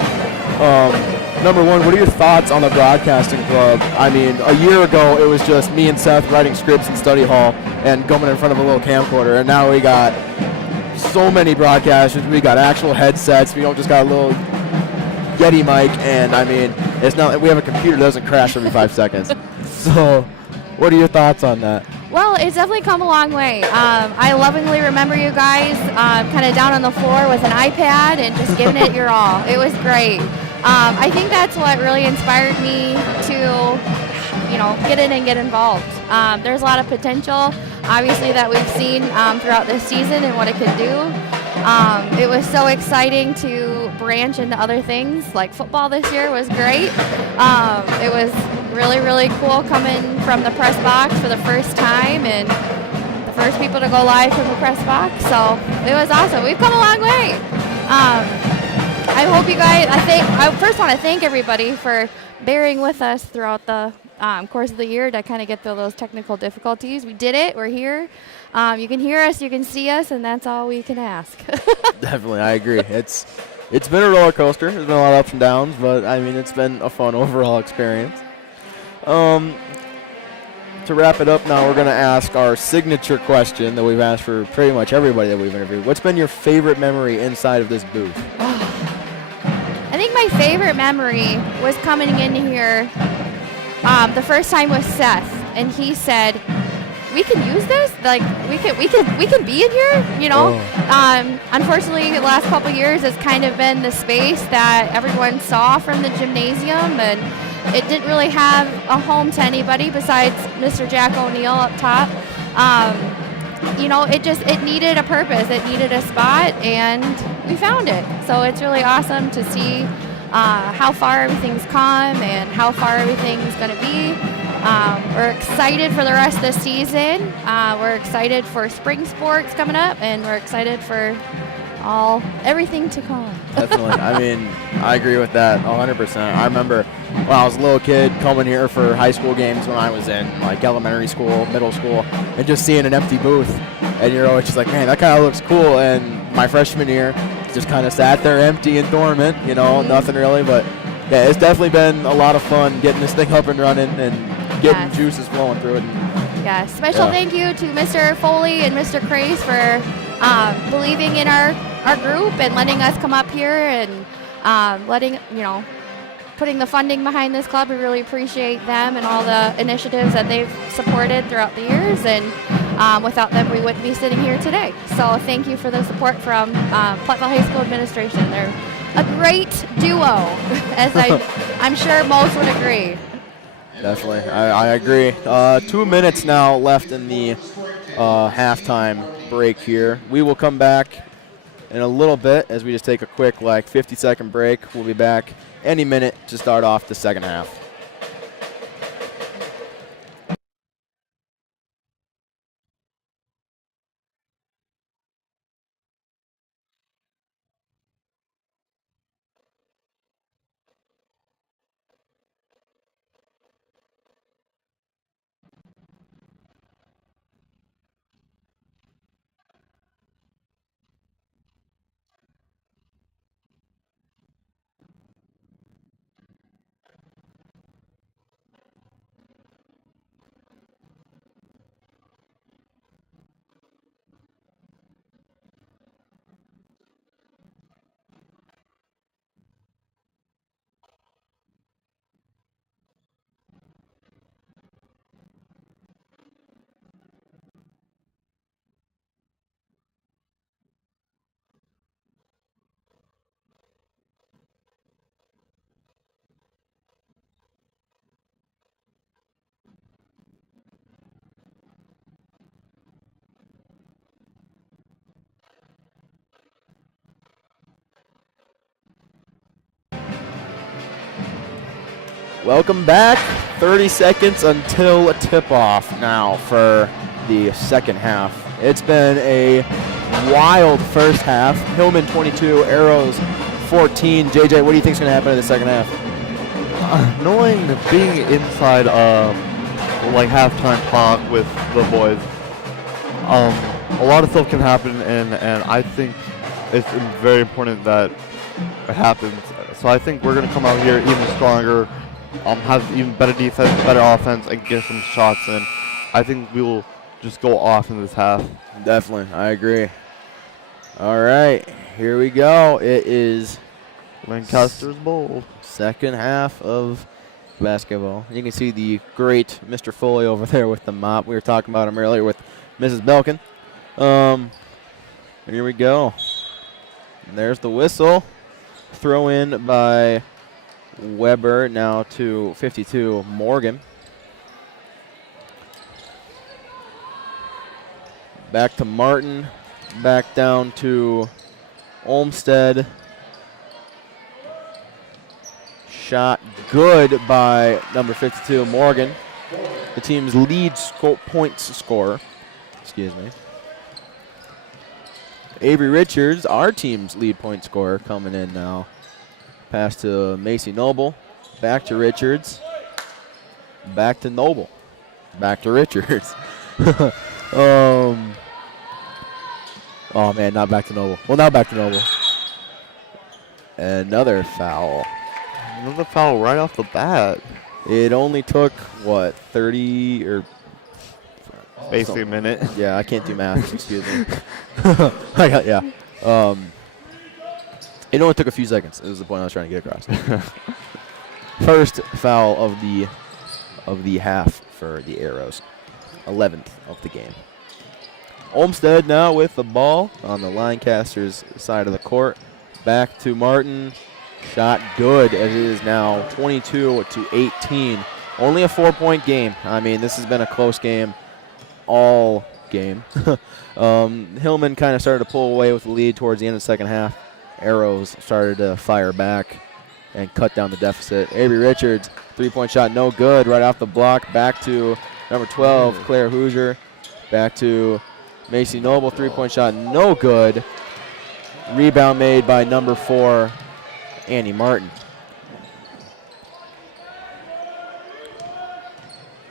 Number one, what are your thoughts on the broadcasting club? I mean, a year ago it was just me and Seth writing scripts in study hall and going in front of a little camcorder, and now we got so many broadcasters. We got actual headsets. We don't just got a little Yeti mic, and I mean, it's not. We have a computer that doesn't crash every 5 seconds. So, what are your thoughts on that? Well, it's definitely come a long way. I lovingly remember you guys kind of down on the floor with an iPad and just giving it your all. It was great. I think that's what really inspired me to, get in and get involved. There's a lot of potential, obviously, that we've seen throughout this season and what it could do. It was so exciting to branch into other things. Like football this year was great. It was really, really cool coming from the press box for the first time and the first people to go live from the press box. So it was awesome. We've come a long way. I hope you guys, I first want to thank everybody for bearing with us throughout the course of the year to kind of get through those technical difficulties. We did it. We're here. You can hear us, you can see us, and that's all we can ask. Definitely, I agree. It's been a roller coaster. There's been a lot of ups and downs, but I mean, it's been a fun overall experience. To wrap it up now, we're going to ask our signature question that we've asked for pretty much everybody that we've interviewed. What's been your favorite memory inside of this booth? I think my favorite memory was coming in here the first time with Seth, and he said, we can use this, like we can be in here, Unfortunately, the last couple of years has kind of been the space that everyone saw from the gymnasium, and it didn't really have a home to anybody besides Mr. Jack O'Neill up top. It needed a purpose, it needed a spot, and we found it. So it's really awesome to see how far everything's come and how far everything's going to be. We're excited for the rest of the season. We're excited for spring sports coming up, and we're excited for everything to come. Definitely. I mean, I agree with that 100%. I remember when I was a little kid coming here for high school games when I was in like elementary school, middle school, and just seeing an empty booth, and you're always just like, man, that kind of looks cool. And my freshman year, just kind of sat there empty and dormant, nothing really. But yeah, it's definitely been a lot of fun getting this thing up and running and getting juices flowing through it. Yeah, special thank you to Mr. Foley and Mr. Craze for believing in our group and letting us come up here and putting the funding behind this club. We really appreciate them and all the initiatives that they've supported throughout the years, and without them we wouldn't be sitting here today. So thank you for the support from Platteville High School administration. They're a great duo, as I'm sure most would agree. Definitely, I agree. 2 minutes now left in the halftime break here. We will come back in a little bit as we just take a quick 50-second break. We'll be back any minute to start off the second half. Welcome back. 30 seconds until tip-off now for the second half. It's been a wild first half. Hillman 22, Arrows 14. JJ, what do you think is going to happen in the second half? Knowing being inside like halftime talk with the boys, a lot of stuff can happen, and I think it's very important that it happens. So I think we're going to come out here even stronger, have even better defense, better offense, and get some shots in. I think we will just go off in this half. Definitely, I agree. All right, here we go. It is Lancaster's Bowl. Second half of basketball. You can see the great Mr. Foley over there with the mop. We were talking about him earlier with Mrs. Belkin. Here we go. And there's the whistle. Throw in by Weber now to 52, Morgan. Back to Martin. Back down to Olmsted. Shot good by number 52, Morgan. The team's lead points scorer. Excuse me. Avery Richards, our team's lead point scorer, coming in now. Pass to Macy Noble. Back to Richards. Back to Noble. Back to Richards. Oh, man, not back to Noble. Well, now back to Noble. Another foul. Another foul right off the bat. It only took, what, 30 or... Basically a minute. Yeah, I can't do math. Excuse me. Yeah. It only took a few seconds. It was the point I was trying to get across. First foul of the half for the Arrows. 11th of the game. Olmsted now with the ball on the Lancaster's side of the court. Back to Martin. Shot good as it is now 22-18. Only a 4-point game. I mean, this has been a close game all game. Hillman kind of started to pull away with the lead towards the end of the second half. Arrows started to fire back and cut down the deficit. Avery Richards, three-point shot, no good. Right off the block, back to number 12, Claire Hoosier. Back to Macy Noble, three-point shot, no good. Rebound made by number 4, Annie Martin.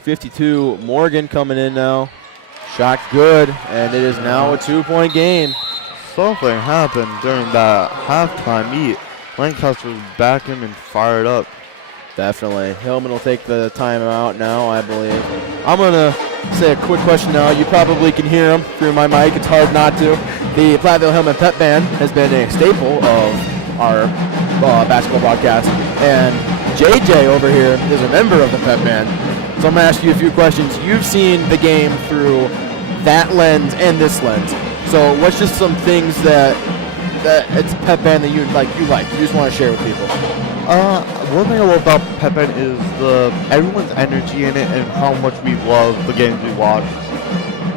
52, Morgan coming in now. Shot good, and it is now a 2-point game. Something happened during that halftime meet. Lancaster was backing and fired up. Definitely. Hillman will take the timeout now, I believe. I'm going to say a quick question now. You probably can hear him through my mic. It's hard not to. The Platteville Hillman Pep Band has been a staple of our basketball broadcast. And JJ over here is a member of the Pep Band. So I'm going to ask you a few questions. You've seen the game through that lens and this lens. So what's just some things that it's Pep Band that you like? You just want to share with people? One thing I love about Pep Band is everyone's energy in it and how much we love the games we watch.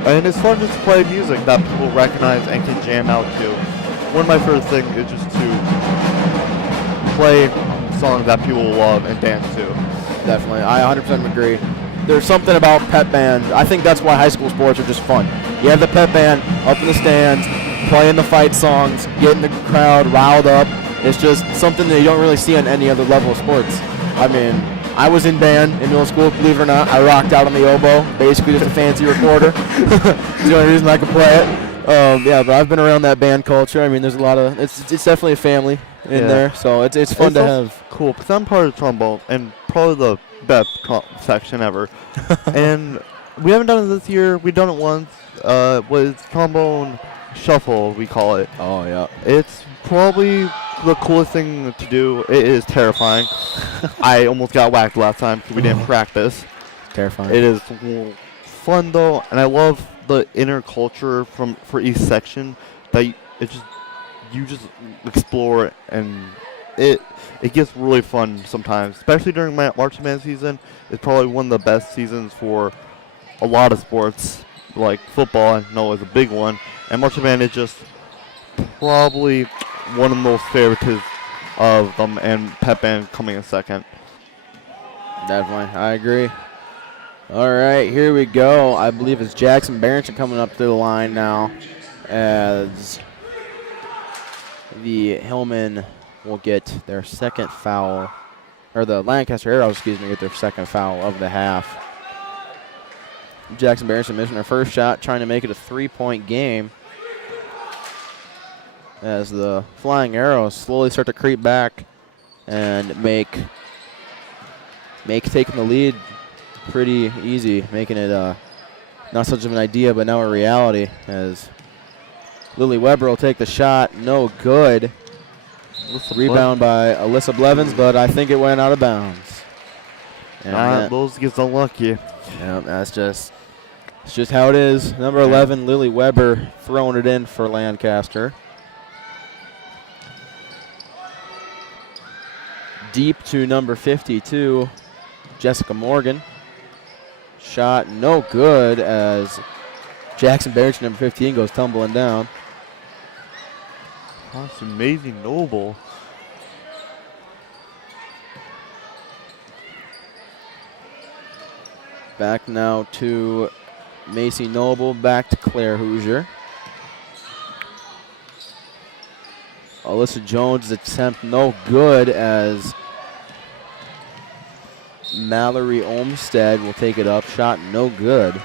And it's fun just to play music that people recognize and can jam out to. One of my favorite things is just to play songs that people love and dance to. Definitely. I 100% agree. There's something about Pep Band. I think that's why high school sports are just fun. You have the Pep Band up in the stands, playing the fight songs, getting the crowd riled up. It's just something that you don't really see on any other level of sports. I mean, I was in band in middle school, believe it or not. I rocked out on the oboe, basically just a fancy recorder. It's the only reason I could play it. Yeah, but I've been around that band culture. I mean, there's a lot of, it's definitely a family in there, so it's fun to have. Cool, because I'm part of the trombone and probably the best section ever. And we haven't done it this year. We've done it once. Was trombone shuffle, we call it. Oh, yeah. It's probably the coolest thing to do. It is terrifying. I almost got whacked last time because we didn't practice. Terrifying. It is fun, though, and I love the inner culture for each section that you just explore, and it gets really fun sometimes, especially during my marching band season. It's probably one of the best seasons for a lot of sports, like football. I know is a big one, and marching band is just probably one of the most favorites of them, and Pep Band coming in second. Definitely, I agree. All right, here we go. I believe it's Jackson Barrington coming up to the line now as the Hillmen will get their second foul, or the Lancaster Arrows, excuse me, get their second foul of the half. Jackson Barrington missing her first shot, trying to make it a 3-point game as the Flying Arrows slowly start to creep back and make taking the lead pretty easy, making it not such of an idea, but now a reality as Lily Weber will take the shot. No good. Rebound by Alyssa Blevins, but I think it went out of bounds. And those gets unlucky. Yeah, it's just how it is. Number 11, Lily Weber, throwing it in for Lancaster. Deep to number 52, Jessica Morgan. Shot no good as Jackson Barrington, number 15, goes tumbling down. That's amazing, Noble. Back now to Macy Noble, back to Claire Hoosier. Alyssa Jones' attempt no good as Mallory Olmstead will take it up. Shot no good.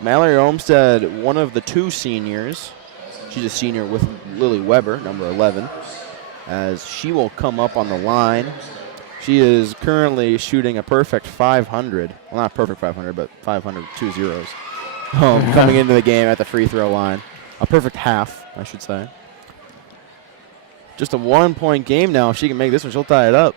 Mallory Olmstead, one of the two seniors. She's a senior with Lily Weber, number 11, as she will come up on the line. She is currently shooting a perfect 500. Well, not perfect 500, but 500, 2 zeros. Coming into the game at the free throw line. A perfect half, I should say. Just a 1-point game now. If she can make this one, she'll tie it up.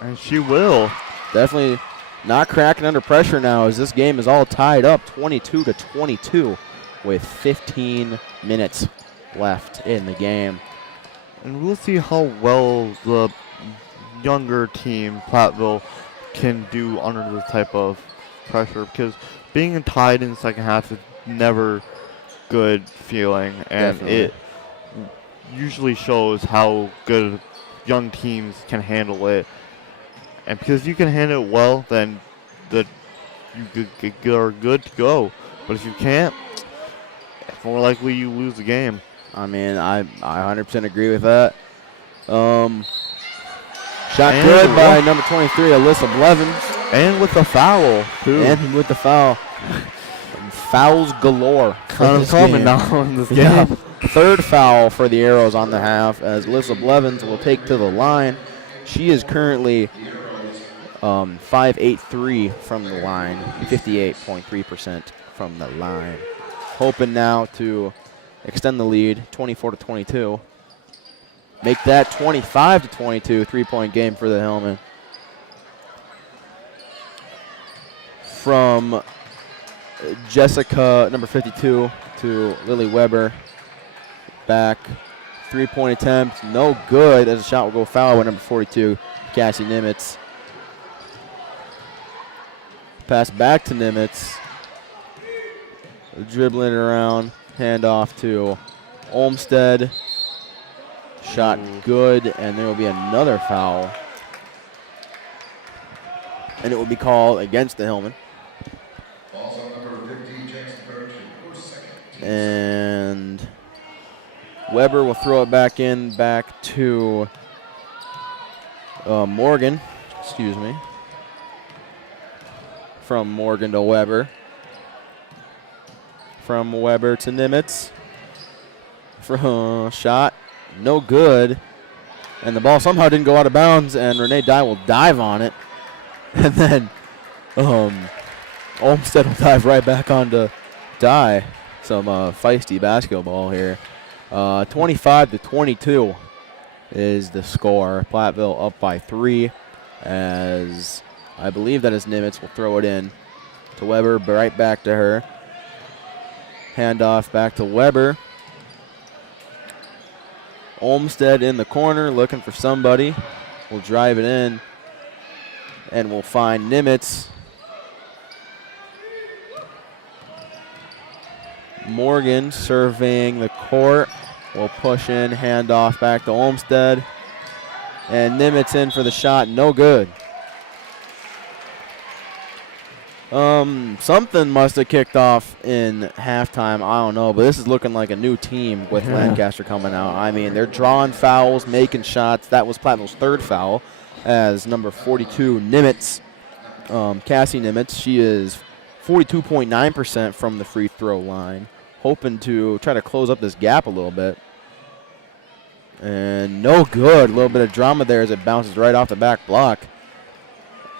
And she will. Definitely not cracking under pressure now as this game is all tied up 22-22 with 15 minutes left in the game. And we'll see how well the younger team, Platteville, can do under this type of pressure, because being tied in the second half is never good feeling, and Definitely. It usually shows how good young teams can handle it. And because you can handle it well, then you are good to go. But if you can't, it's more likely you lose the game. I mean, I 100% agree with that. Shot And good by number 23, Alyssa Blevins. And with the foul, too. And with the foul. Fouls galore. Kind of common now in this game. Yeah. Third foul for the Arrows on the half as Alyssa Blevins will take to the line. She is currently 5-8-3 from the line, 58.3% from the line. Hoping now to extend the lead, 24-22. Make that 25-22 3-point game for the Hillmen. From Jessica, number 52, to Lily Weber. Back, 3-point attempt, no good as a shot will go foul by number 42, Cassie Nimitz. Pass back to Nimitz. Dribbling it around, handoff to Olmstead. Shot good, and there will be another foul. And it will be called against the Hillmen. And Weber will throw it back in, back to Morgan. Excuse me. From Morgan to Weber. From Weber to Nimitz. Shot, no good. And the ball somehow didn't go out of bounds, and Renee Dye will dive on it. And then Olmstead will dive right back onto Dye. Some feisty basketball here. 25-22 is the score. Platteville up by 3 as I believe that is Nimitz will throw it in to Weber, right back to her. Handoff back to Weber. Olmstead in the corner looking for somebody. Will drive it in and we'll find Nimitz. Morgan surveying the court. Will push in, handoff back to Olmstead. And Nimitz in for the shot, no good. Something must have kicked off in halftime. I don't know, but this is looking like a new team with Lancaster coming out. I mean, they're drawing fouls, making shots. That was Platteville's third foul as number 42, Nimitz, Cassie Nimitz. She is 42.9% from the free throw line, hoping to try to close up this gap a little bit. And no good. A little bit of drama there as it bounces right off the back block.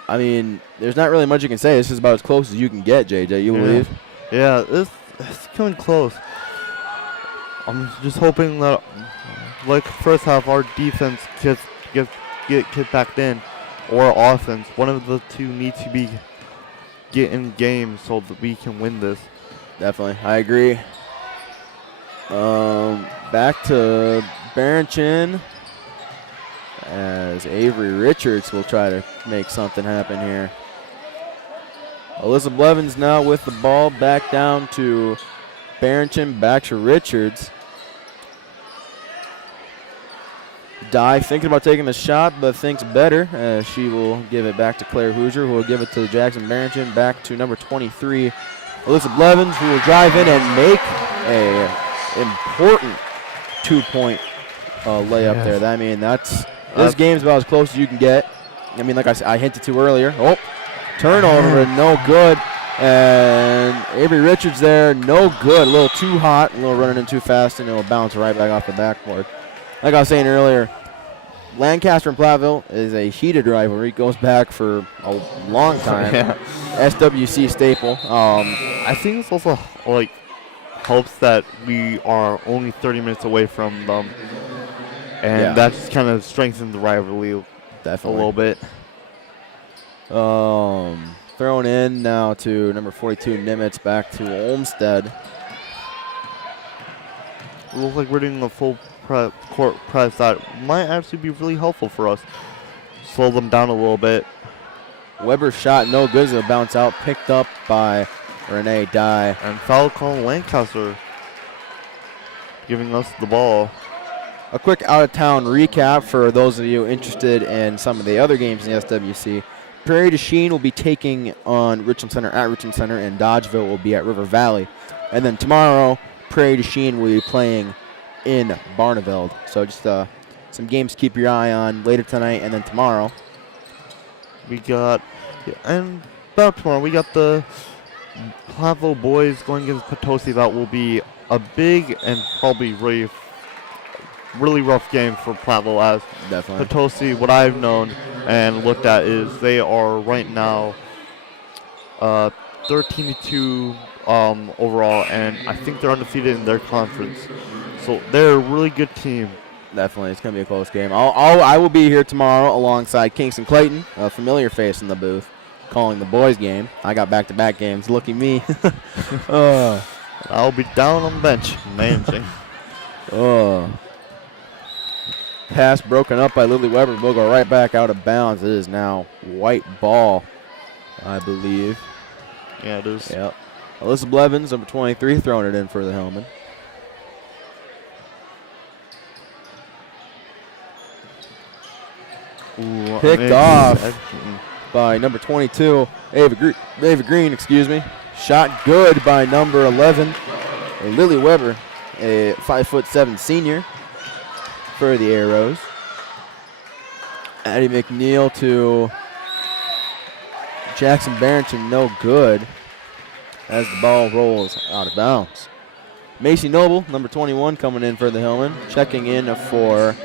I mean, there's not really much you can say. This is about as close as you can get, JJ. You believe? Yeah, it's coming close. I'm just hoping that, like first half, our defense get back in, or offense. One of the two needs to be getting games so that we can win this. Definitely, I agree. Back to Barrington as Avery Richards will try to make something happen here. Elizabeth Blevins now with the ball, back down to Barrington, back to Richards. Dye thinking about taking the shot, but thinks better as she will give it back to Claire Hoosier, who will give it to Jackson Barrington, back to number 23, Elizabeth Blevins, who will drive in and make a important 2-point layup there. I mean, this game's about as close as you can get. I mean, like I hinted to earlier. Oh, turnover, no good. And Avery Richards there, no good. A little too hot, a little running in too fast, and it'll bounce right back off the backboard. Like I was saying earlier, Lancaster and Platteville is a heated rivalry. It goes back for a long time. SWC staple. I think it's also like helps that we are only 30 minutes away from them. And that just kind of strengthens the rivalry a little bit. Thrown in now to number 42, Nimitz, back to Olmsted. It looks like we're doing a full court press that might actually be really helpful for us. Slow them down a little bit. Weber's shot, no good. It'll bounce out, picked up by Renee Dye. And foul call Lancaster giving us the ball. A quick out-of-town recap for those of you interested in some of the other games in the SWC. Prairie du Chien will be taking on Richland Center at Richland Center, and Dodgeville will be at River Valley. And then tomorrow, Prairie du Chien will be playing in Barneveld. So just some games to keep your eye on later tonight and then tomorrow. And about tomorrow, we got the Platteville boys going against Potosi. That will be a big and probably really rough game for Platteville, as definitely Potosi, what I've known and looked at, is they are right now 13-2 overall, and I think they're undefeated in their conference. So they're a really good team. Definitely, it's going to be a close game. I will be here tomorrow alongside Kingston Clayton, a familiar face in the booth, calling the boys' game. I got back-to-back games. Lucky me. I'll be down on the bench managing. Pass broken up by Lily Weber. Will go right back out of bounds. It is now white ball, I believe. Yeah, it is. Yep. Alyssa Blevins, number 23, throwing it in for the Hillman. Picked off by number 22, Ava Green, excuse me. Shot good by number 11, Lily Weber, a 5'7" senior for the Arrows. Addie McNeil to Jackson Barrington, no good as the ball rolls out of bounds. Macy Noble, number 21, coming in for the Hillman. Checking in for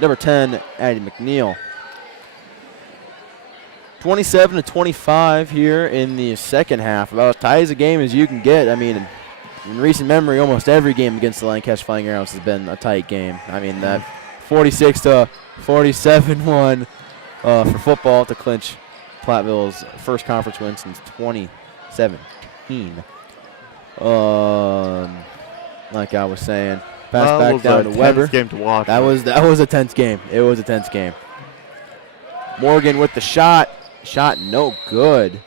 number 10, Addie McNeil. 27-25 here in the second half. About as tight as a game as you can get. I mean, in recent memory, almost every game against the Lancaster Flying Arrows has been a tight game. I mean, that 46-47 one for football to clinch Platteville's first conference win since 2017. Like I was saying, pass back down to Weber. Game to watch. That was a tense game. It was a tense game. Morgan with the shot. Shot no good.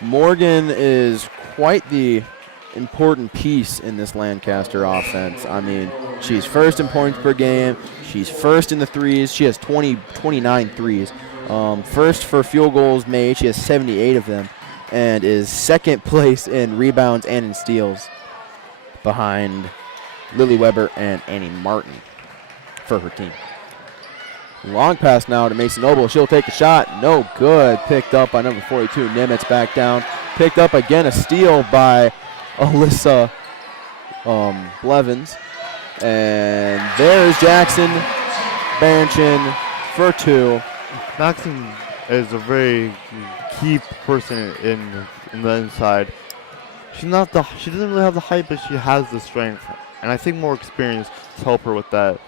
Morgan is quite the important piece in this Lancaster offense. I mean, She's first in points per game. She's first in the threes. She has 29 threes. First for field goals made. She has 78 of them, and is second place in rebounds and in steals, behind Lily Weber and Annie Martin for her team. Long pass now to Macy Noble. She'll take the shot. No good. Picked up by number 42. Nimitz back down. Picked up again. A steal by Alyssa Blevins. And there's Jackson Banchin for 2. Jackson is a very key person in the inside. She doesn't really have the height, but she has the strength, and I think more experience to help her with that.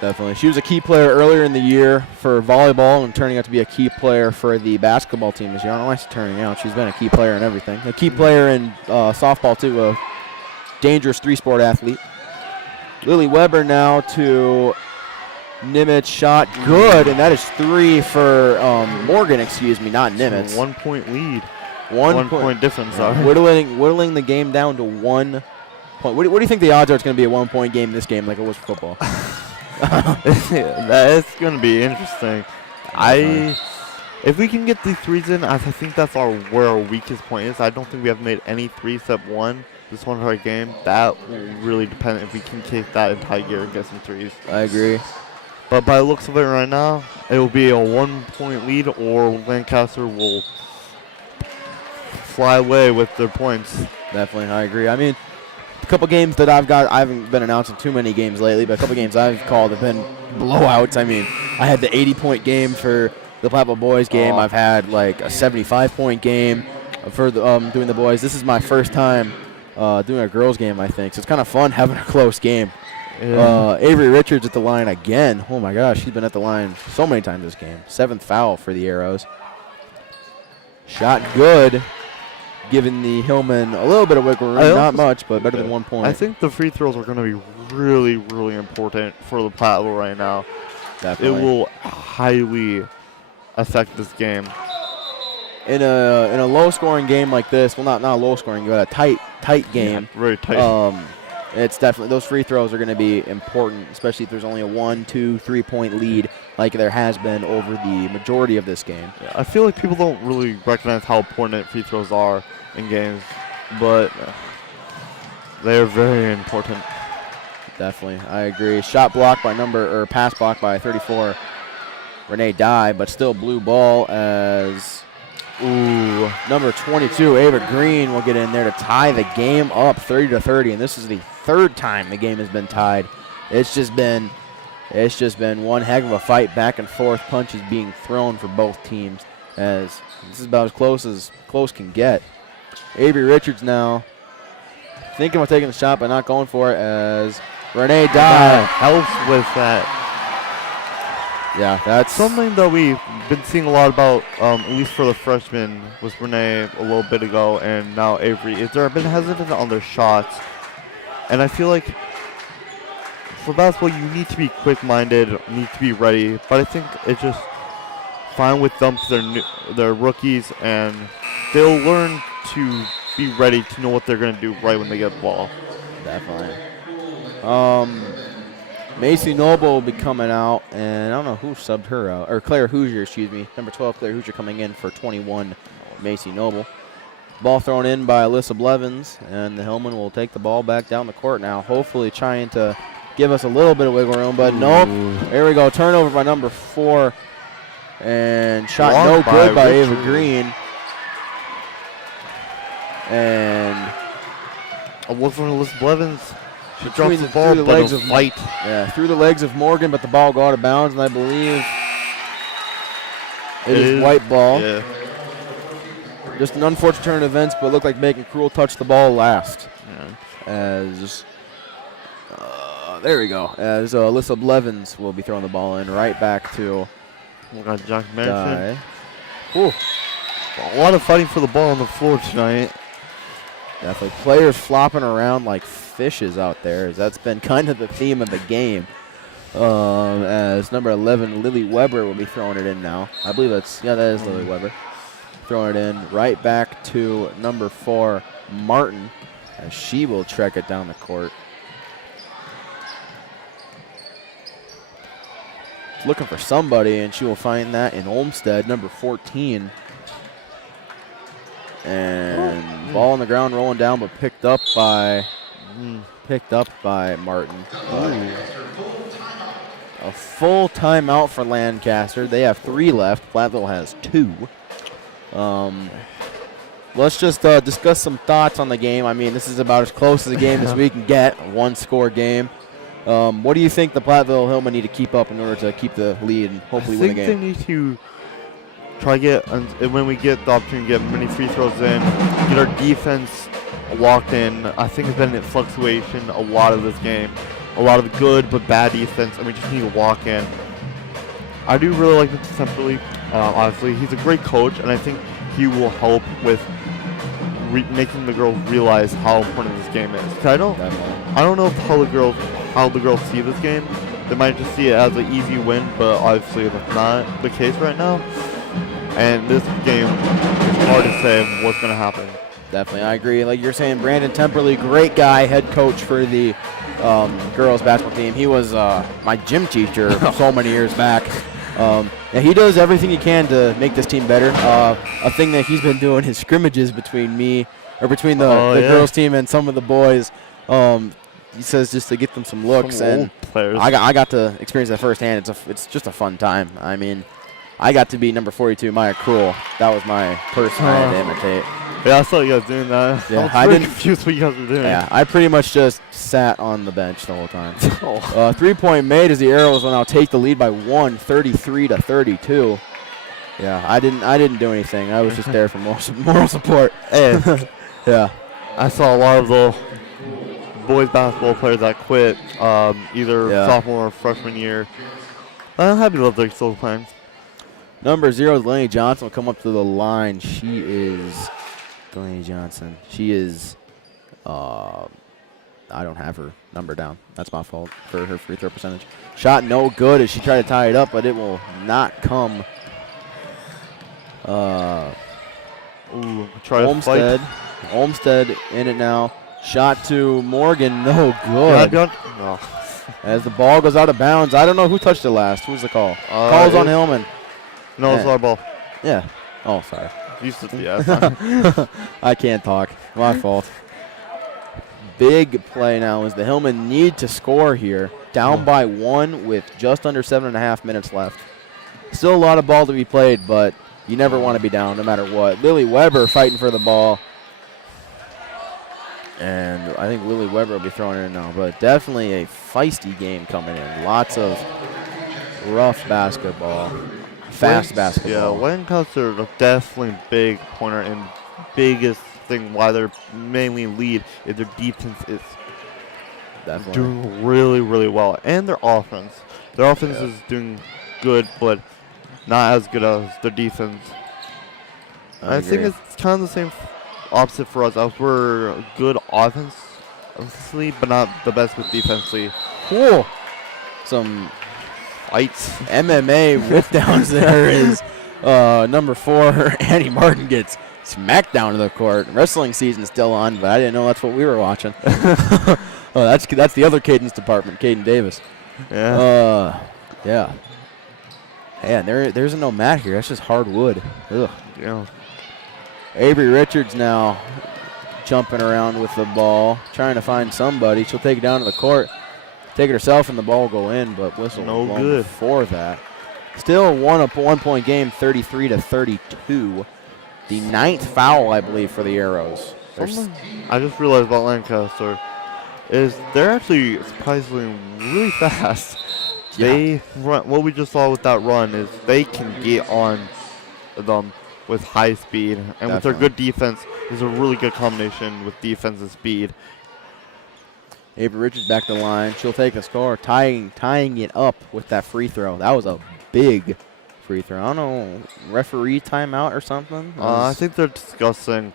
Definitely. She was a key player earlier in the year for volleyball and turning out to be a key player for the basketball team this year. I don't know why she's turning out. She's been a key player in everything. A key player in softball, too. A dangerous 3-sport athlete. Lily Weber now to Nimitz. Shot good, and that is 3 for Morgan, not Nimitz. So 1 point lead. 1 point difference. Sorry. Whittling the game down to 1 point. What do you think the odds are it's going to be a 1 point game in this game like it was for football? That's going to be interesting. If we can get the threes in, I think that's where our weakest point is. I don't think we have made any threes except one this one hard game. That will really depend if we can take that in high gear and get some threes. I agree. But by the looks of it right now, it will be a 1 point lead, or Lancaster will fly away with their points. Definitely, I agree. I mean, a couple games that I haven't been announcing too many games lately, but a couple games I've called have been blowouts. I mean, I had the 80-point game for the Platteville boys game. I've had like a 75-point game for doing the boys. This is my first time doing a girls game, I think. So it's kind of fun having a close game. Yeah. Avery Richards at the line again. Oh my gosh, she's been at the line so many times this game. 7th foul for the Arrows. Shot good, giving the Hillman a little bit of wiggle room. Not much, but better than 1 point. I think the free throws are going to be really, really important for the Platteville right now. Definitely. It will highly affect this game. In a low-scoring game like this, well, not a low-scoring, but a tight game. Yeah, very tight. It's definitely, those free throws are going to be important, especially if there's only a 1, 2, 3-point lead like there has been over the majority of this game. Yeah, I feel like people don't really recognize how important free throws are in games, but they're very important. Definitely, I agree. Shot blocked by pass blocked by 34, Renee Dye, but still blue ball as number 22, Ava Green, will get in there to tie the game up 30-30, and this is the third time the game has been tied. It's just been one heck of a fight, back and forth, punches being thrown for both teams, as this is about as close can get. Avery Richards now thinking about taking the shot but not going for it, as Renee Dye helps with that. Yeah, that's something that we've been seeing a lot about, at least for the freshmen, was Renee a little bit ago, and now Avery. They've been hesitant on their shots, and I feel like for basketball you need to be quick-minded, need to be ready, but I think it's just fine with them because they're rookies, and they'll learn to be ready to know what they're going to do right when they get the ball. Definitely. Macy Noble will be coming out, and I don't know who subbed her out. Or Claire Hoosier, excuse me. Number 12, Claire Hoosier coming in for 21, Macy Noble. Ball thrown in by Alyssa Blevins, and the Hillman will take the ball back down the court now, hopefully trying to give us a little bit of wiggle room, but nope. There we go. Turnover by number 4, and shot no good by Ava Green. And a wolf from Alyssa Blevins. She drops the ball, through the legs of Morgan, but the ball go out of bounds, and I believe it is white ball. Yeah. Just an unfortunate turn of events, but looked like making Cruel touch the ball last. Yeah. As there we go. As Alyssa Blevins will be throwing the ball in right back to Jack Dye. A lot of fighting for the ball on the floor tonight. Definitely players flopping around like fishes out there, as that's been kind of the theme of the game. As number 11, Lily Weber, will be throwing it in now. I believe that is Lily Weber. Throwing it in right back to number 4, Martin, as she will trek it down the court. looking for somebody, and she will find that in Olmsted, number 14. And ball on the ground, rolling down, but picked up by Martin. A full timeout for Lancaster. They have 3 left. Platteville has 2. Let's just discuss some thoughts on the game. I mean, this is about as close as a game as we can get, a 1-score game. What do you think the Platteville Hillmen need to keep up in order to keep the lead and hopefully win the game? I think they need to try to get, when we get the opportunity to get many free throws in, get our defense locked in. I think it's been a fluctuation a lot of this game. A lot of good but bad defense, and we just need to lock in. I do really like Mr. Temperley. Honestly, he's a great coach, and I think he will help with making the girls realize how important this game is. I don't know how the girls see this game. They might just see it as an easy win, but obviously that's not the case right now. And this game, it's hard to say what's going to happen. Definitely, I agree. Like you're saying, Brandon Temperley, great guy, head coach for the girls basketball team. He was my gym teacher so many years back. And he does everything he can to make this team better. A thing that he's been doing is scrimmages between the girls team and some of the boys. He says just to get them some looks, and I got to experience that firsthand. It's just a fun time. I mean, I got to be number 42, Maya Cruel. That was my person I had to imitate. Yeah, I saw you guys doing that. Yeah, I was confused what you guys were doing. Yeah, I pretty much just sat on the bench the whole time. 3-point made as the Arrows will now take the lead by 1, 33-32. Yeah, I didn't do anything. I was just there for moral support. Hey, yeah. I saw a lot of the boys basketball players that quit either sophomore or freshman year. I'm happy that they're still playing. Number 0, Delaney Johnson, will come up to the line. She is Delaney Johnson. She is, I don't have her number down. That's my fault for her free throw percentage. Shot no good as she tried to tie it up, but it will not come. Olmsted in it now. Shot to Morgan, no good. As the ball goes out of bounds. I don't know who touched it last. Who's the call? Call's on Hillman. No, it's our ball. Yeah. Oh, sorry. Yeah, I can't talk. My fault. Big play now as the Hillmen need to score here. Down by 1 with just under 7.5 minutes left. Still a lot of ball to be played, but you never want to be down no matter what. Lily Weber fighting for the ball. And I think Lily Weber will be throwing it in now. But definitely a feisty game coming in. Lots of rough basketball. Fast basketball. Yeah, Lancaster is definitely big pointer, and biggest thing why they're mainly lead is their defense is doing really, really well. And their offense. Their offense is doing good, but not as good as their defense. I think it's kind of the same opposite for us. We're good offensively, but not the best with defensively. Cool. Some fights. MMA whip downs there is number 4, Annie Martin gets smacked down to the court. Wrestling season's still on, but I didn't know that's what we were watching. That's the other Cadence department, Caden Davis. Yeah. Yeah. Hey, and there's no mat here. That's just hard wood. Ugh. Yeah. Avery Richards now jumping around with the ball, trying to find somebody. She'll take it down to the court. Take it herself and the ball will go in, but whistle no good for that. Still a 1-point game, 33-32. The 9th foul, I believe, for the Arrows. I just realized about Lancaster is they're actually surprisingly really fast. Yeah. They run. What we just saw with that run is they can get on them with high speed, and with their good defense, there's a really good combination with defense and speed. Avery Richards back to the line. She'll take the score, tying it up with that free throw. That was a big free throw. I don't know, referee timeout or something? I think they're discussing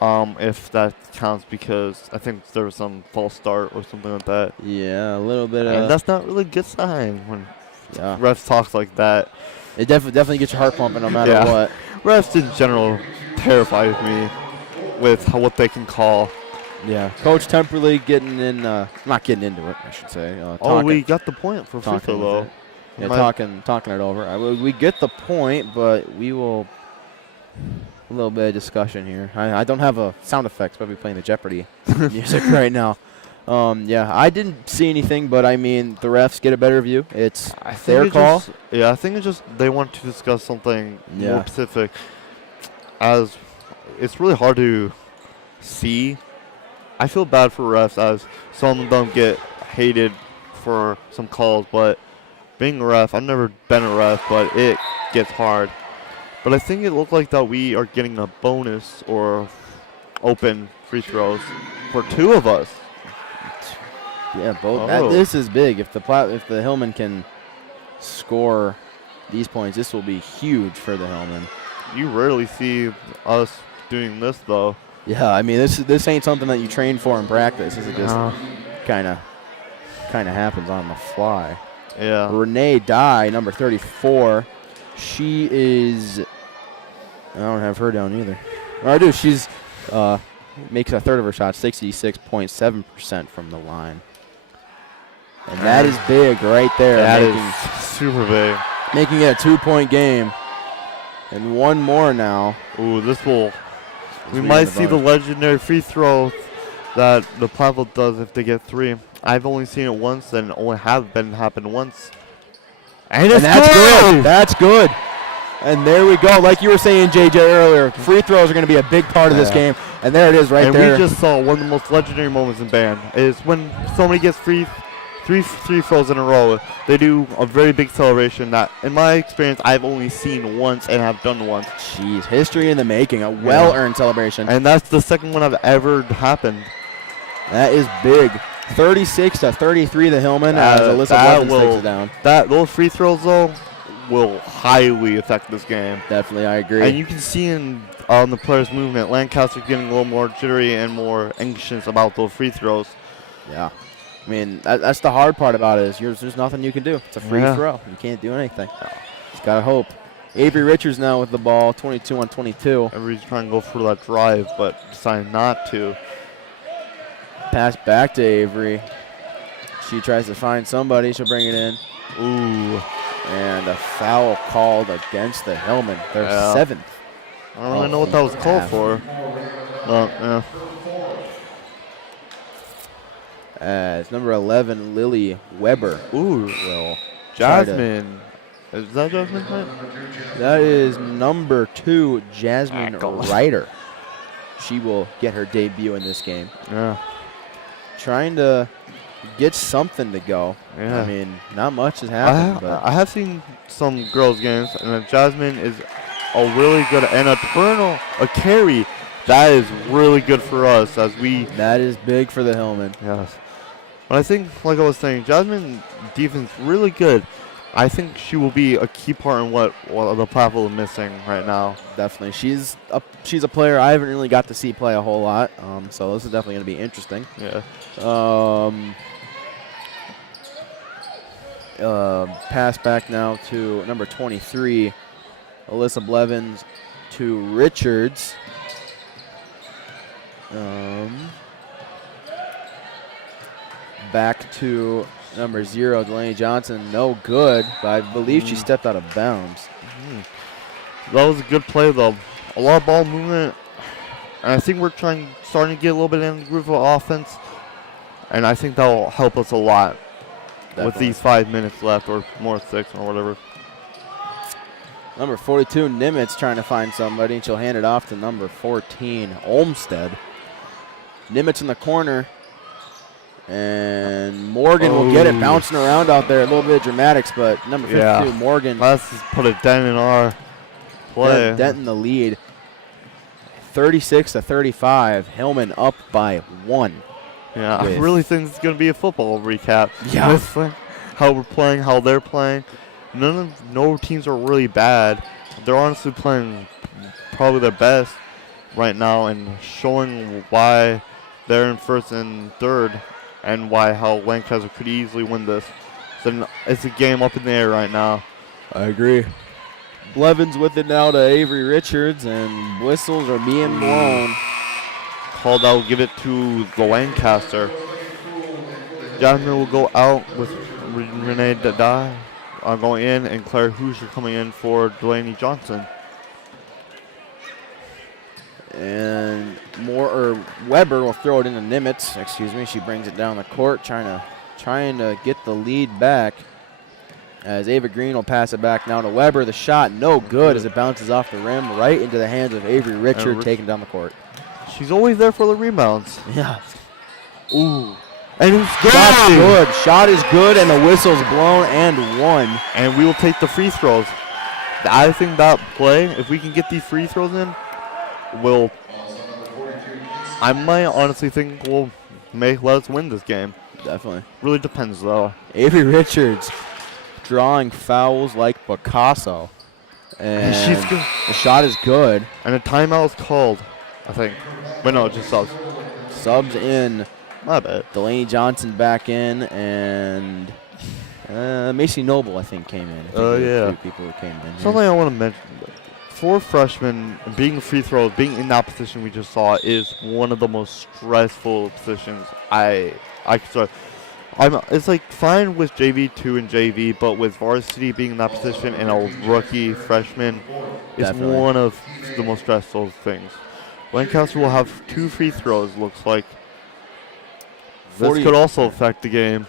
if that counts because I think there was some false start or something like that. Yeah, a little bit and that's not really a good sign when Yeah. Refs talk like that. It definitely gets your heart pumping no matter what. Refs in general terrifies me with what they can call. Yeah. Coach Temperley getting in, not getting into it, I should say. Oh, we got the point for free throw, though. Yeah, talking it over. We get the point, but we will a little bit of discussion here. I don't have a sound effects, but I'll be playing the Jeopardy music right now. Yeah, I didn't see anything, but I mean, the refs get a better view. It's their call. I think it's just they want to discuss something more specific, as it's really hard to see. I feel bad for refs, as some of them get hated for some calls, but being a ref, I've never been a ref, but it gets hard. But I think it looked like that we are getting a bonus or open free throws for 2 of us. Yeah, both. This is big. If the Hillman can score these points, this will be huge for the Hillman. You rarely see us doing this, though. Yeah, I mean, this ain't something that you train for in practice. This is just kind of happens on the fly. Yeah. Renee Dye, number 34. She is. I don't have her down either. Or I do. She's makes a third of her shots, 66.7% from the line. And that is big right there. That is super big. Making it a 2-point game. And one more now. Ooh, we might see the legendary free throw that the Platteville does if they get 3. I've only seen it once and only happened once. And that's good. That's good. And there we go. Like you were saying, JJ, earlier, free throws are going to be a big part of this game. And there it is right there. And we just saw one of the most legendary moments in band is when somebody gets three throws in a row. They do a very big celebration that, in my experience, I've only seen once and have done once. Jeez, history in the making. A well-earned celebration. And that's the second one I've ever happened. That is big. 36-33, the Hillman, as Alyssa Blevins takes it down. Those free throws, though, will highly affect this game. Definitely, I agree. And you can see on the players' movement, Lancaster getting a little more jittery and more anxious about those free throws. Yeah. I mean, that's the hard part about it is there's nothing you can do. It's a free throw. You can't do anything. Just got to hope. Avery Richards now with the ball, 22 on 22. Avery's trying to go for that drive, but decided not to. Pass back to Avery. She tries to find somebody. She'll bring it in. Ooh. And a foul called against the Hillman. Their 7th. I don't really know what that was called for. Yeah. As number 11, Lily Weber. Ooh. Jasmine. Is that Jasmine's name? That is number 2, Jasmine Ryder. She will get her debut in this game. Yeah. Trying to get something to go. Yeah. I mean, not much has happened. I have seen some girls' games, and Jasmine is a really good, and a carry. That is really good for us as we. That is big for the Hillman. Yes. But I think, like I was saying, Jasmine defense really good. I think she will be a key part in what the Platteville is missing right now. Definitely. She's a player I haven't really got to see play a whole lot, so this is definitely going to be interesting. Yeah. Pass back now to number 23, Alyssa Blevins to Richards. Back to number 0, Delaney Johnson. No good, but I believe she stepped out of bounds. That was a good play, though. A lot of ball movement. And I think we're starting to get a little bit in the groove of offense. And I think that will help us a lot. Definitely. With these 5 minutes left, or more 6 or whatever. Number 42, Nimitz trying to find somebody, and she'll hand it off to number 14, Olmstead. Nimitz in the corner. And Morgan will get it, bouncing around out there. A little bit of dramatics, but number 52, Morgan. Let's just put a dent in our play. Dent in the lead. 36-35. Hillman up by 1. Yeah, I really think it's going to be a football recap. Yeah. With how we're playing, how they're playing. No teams are really bad. They're honestly playing probably their best right now and showing why they're in first and third. And how Lancaster could easily win this. So it's a game up in the air right now. I agree. Blevins with it now to Avery Richards, and whistles are being blown. Called out, give it to the Lancaster. Jasmine will go out with Renee Dye. going in, and Claire Hoosier coming in for Delaney Johnson. And Weber will throw it into Nimitz. Excuse me. She brings it down the court, trying to get the lead back. As Ava Green will pass it back now to Weber. The shot no good as it bounces off the rim right into the hands of Avery Richard, taking down the court. She's always there for the rebounds. Yeah. Ooh. And it's good. Shot's good. Shot is good, and the whistle's blown and one. And we will take the free throws. I think that play, if we can get these free throws in, I might honestly think let us win this game. Definitely. Really depends, though. Avery Richards drawing fouls like Picasso. And the shot is good. And a timeout is called, I think. But no, just subs. Subs in. My bad. Delaney Johnson back in, and Macy Noble, I think, came in. Yeah. Three people who came in. Something I want to mention. For freshmen, being free throws, being in that position we just saw is one of the most stressful positions I could start. It's like fine with JV2 and JV, but with varsity being in that position and a rookie freshman, it's one of the most stressful things. Lancaster will have 2 free throws, looks like. This could also affect the game.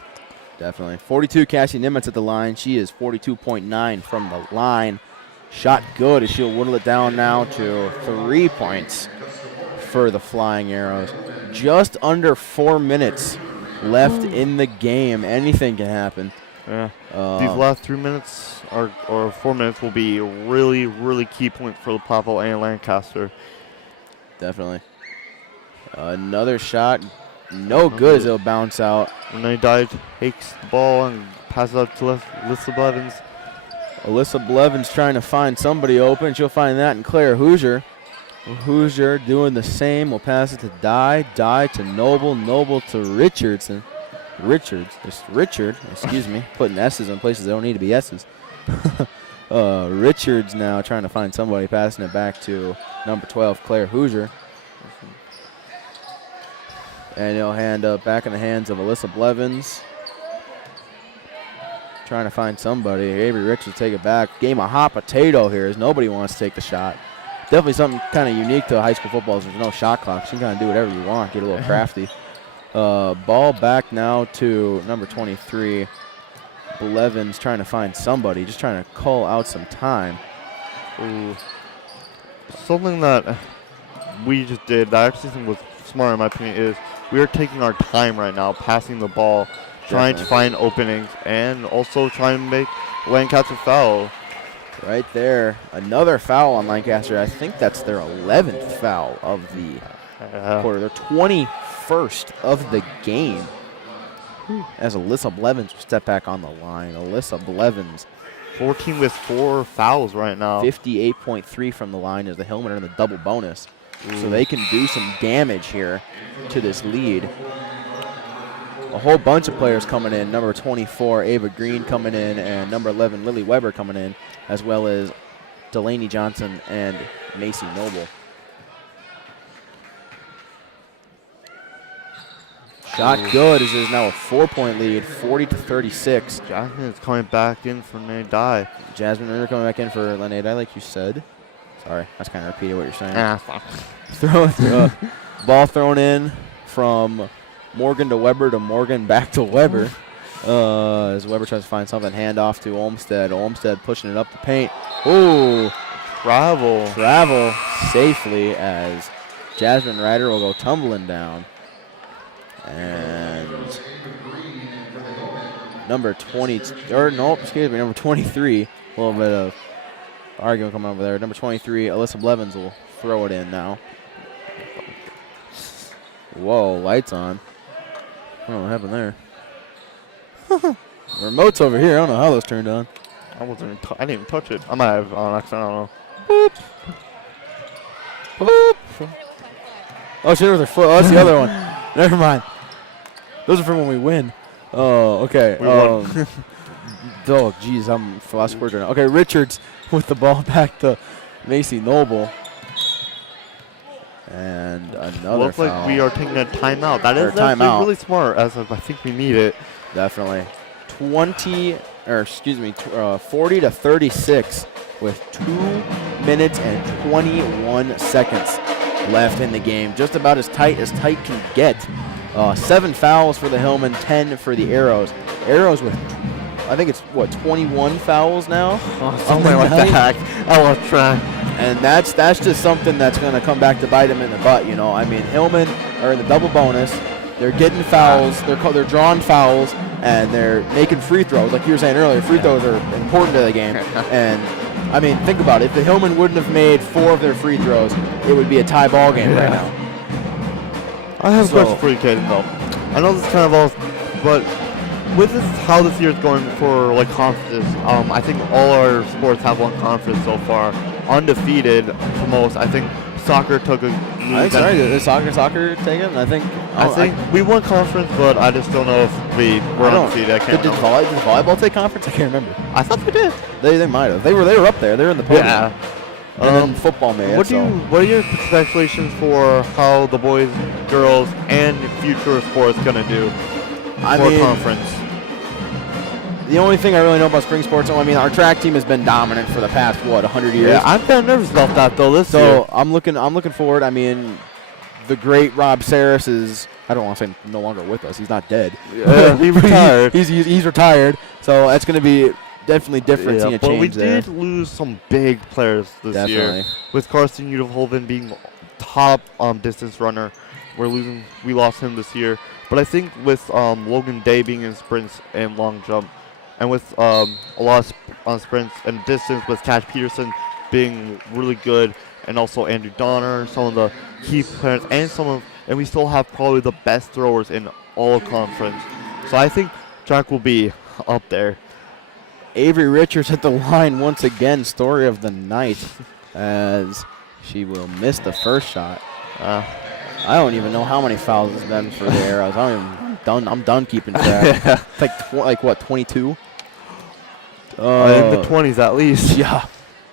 Definitely. 42, Cassie Nimitz at the line. She is 42.9 from the line. Shot good as she'll whittle it down now to 3 points for the Flying Arrows. Just under 4 minutes left in the game. Anything can happen. Yeah. These last 3 minutes or 4 minutes will be a really, really key point for the Platteville and Lancaster. Definitely. Another shot. No good as it'll bounce out. Renee Dye takes the ball and passes out to Alyssa Blevins. Alyssa Blevins trying to find somebody open. She'll find that in Claire Hoosier. Hoosier doing the same. We'll pass it to Dye. Dye to Noble. Noble to Richardson. Richard, excuse me. Putting S's in places they don't need to be S's. Richards now trying to find somebody, passing it back to number 12, Claire Hoosier. And he'll hand up back in the hands of Alyssa Blevins. Trying to find somebody. Avery Richards take it back. Game of hot potato here as nobody wants to take the shot. Definitely something kind of unique to high school football is there's no shot clock. So you can kind of do whatever you want, get a little crafty. Ball back now to number 23. Blevins trying to find somebody, just trying to call out some time. Ooh. Something that we just did that I actually think was smart in my opinion is we are taking our time right now, passing the ball, trying to find openings, and also trying to make Lancaster foul. Right there. Another foul on Lancaster. I think that's their 11th foul of the quarter. Their 21st of the game. As Alyssa Blevins will step back on the line. Alyssa Blevins. 14 with 4 fouls right now. 58.3 from the line as the Hillmen are in the double bonus. So they can do some damage here to this lead. A whole bunch of players coming in. Number 24, Ava Green coming in, and number 11, Lily Weber coming in, as well as Delaney Johnson and Macy Noble. Shot good as there's now a 4-point lead, 40-36. Jasmine is coming back in for Renee Dye. Jasmine Ritter coming back in for Renee Dye, like you said. Sorry, I just kind of repeated what you're saying. Ball thrown in from Morgan to Weber to Morgan back to Weber. As Weber tries to find something, handoff to Olmstead. Olmstead pushing it up the paint. Ooh, travel safely as Jasmine Ryder will go tumbling down. And number 23, a little bit of arguing coming over there. Number 23, Alyssa Blevins will throw it in now. Whoa, lights on. I don't know what happened there. Remote's over here. I don't know how those turned on. I didn't even touch it. I might have on accident. I don't know. Boop. Boop. Oh, she hit with her foot. Oh, that's the other one. Never mind. Those are for when we win. Oh, okay. We won. Oh, geez, I'm lost words right now. Okay, Richards with the ball back to Macy Noble. And another Looks foul. like we are taking a timeout. That is timeout. really smart, as I think we need it. Definitely. 40 to 36 with 2 minutes and 21 seconds left in the game. Just about as tight can get. 7 fouls for the Hillmen, 10 for the Arrows. Arrows with, I think it's 21 fouls now. Something like that. I lost track. And that's just something that's going to come back to bite them in the butt. I mean, Hillmen are in the double bonus. They're getting fouls. They're drawing fouls, and they're making free throws. Like you were saying earlier, free throws are important to the game. And I mean, think about it. If the Hillmen wouldn't have made 4 of their free throws, it would be a tie ball game right now. I have a question for you, Caden, though. I know this is kind of all, but with how this year is going for conferences, I think all our sports have one conference so far, undefeated for most. I think soccer took a. Is soccer taken? I think we won conference, but I just don't know if we were undefeated. Did volleyball take conference? I can't remember. I thought they did. They might have. They were up there. They're in the podium. Yeah. And then football made what are your speculations for how the boys, girls, and future sports gonna do for conference? The only thing I really know about spring sports, our track team has been dominant for the past 100 years. Yeah, I'm kind of nervous about that though this year. So I'm looking forward. The great Rob Saris is, I don't want to say no longer with us. He's not dead. Yeah, he retired. He's retired. So that's going to be definitely different. Seeing a change there. But we did lose some big players this year. With Carson Udeholven being top distance runner, we lost him this year. But I think with Logan Day being in sprints and long jump, and with a lot of sprints and distance, with Cash Peterson being really good, and also Andrew Donner, some of the key players, and we still have probably the best throwers in all conference. So I think track will be up there. Avery Richards at the line once again, story of the night, as she will miss the first shot. I don't even know how many fouls it's been for the Arrows. I'm done keeping track. Like what, 22? In the 20s at least. Yeah.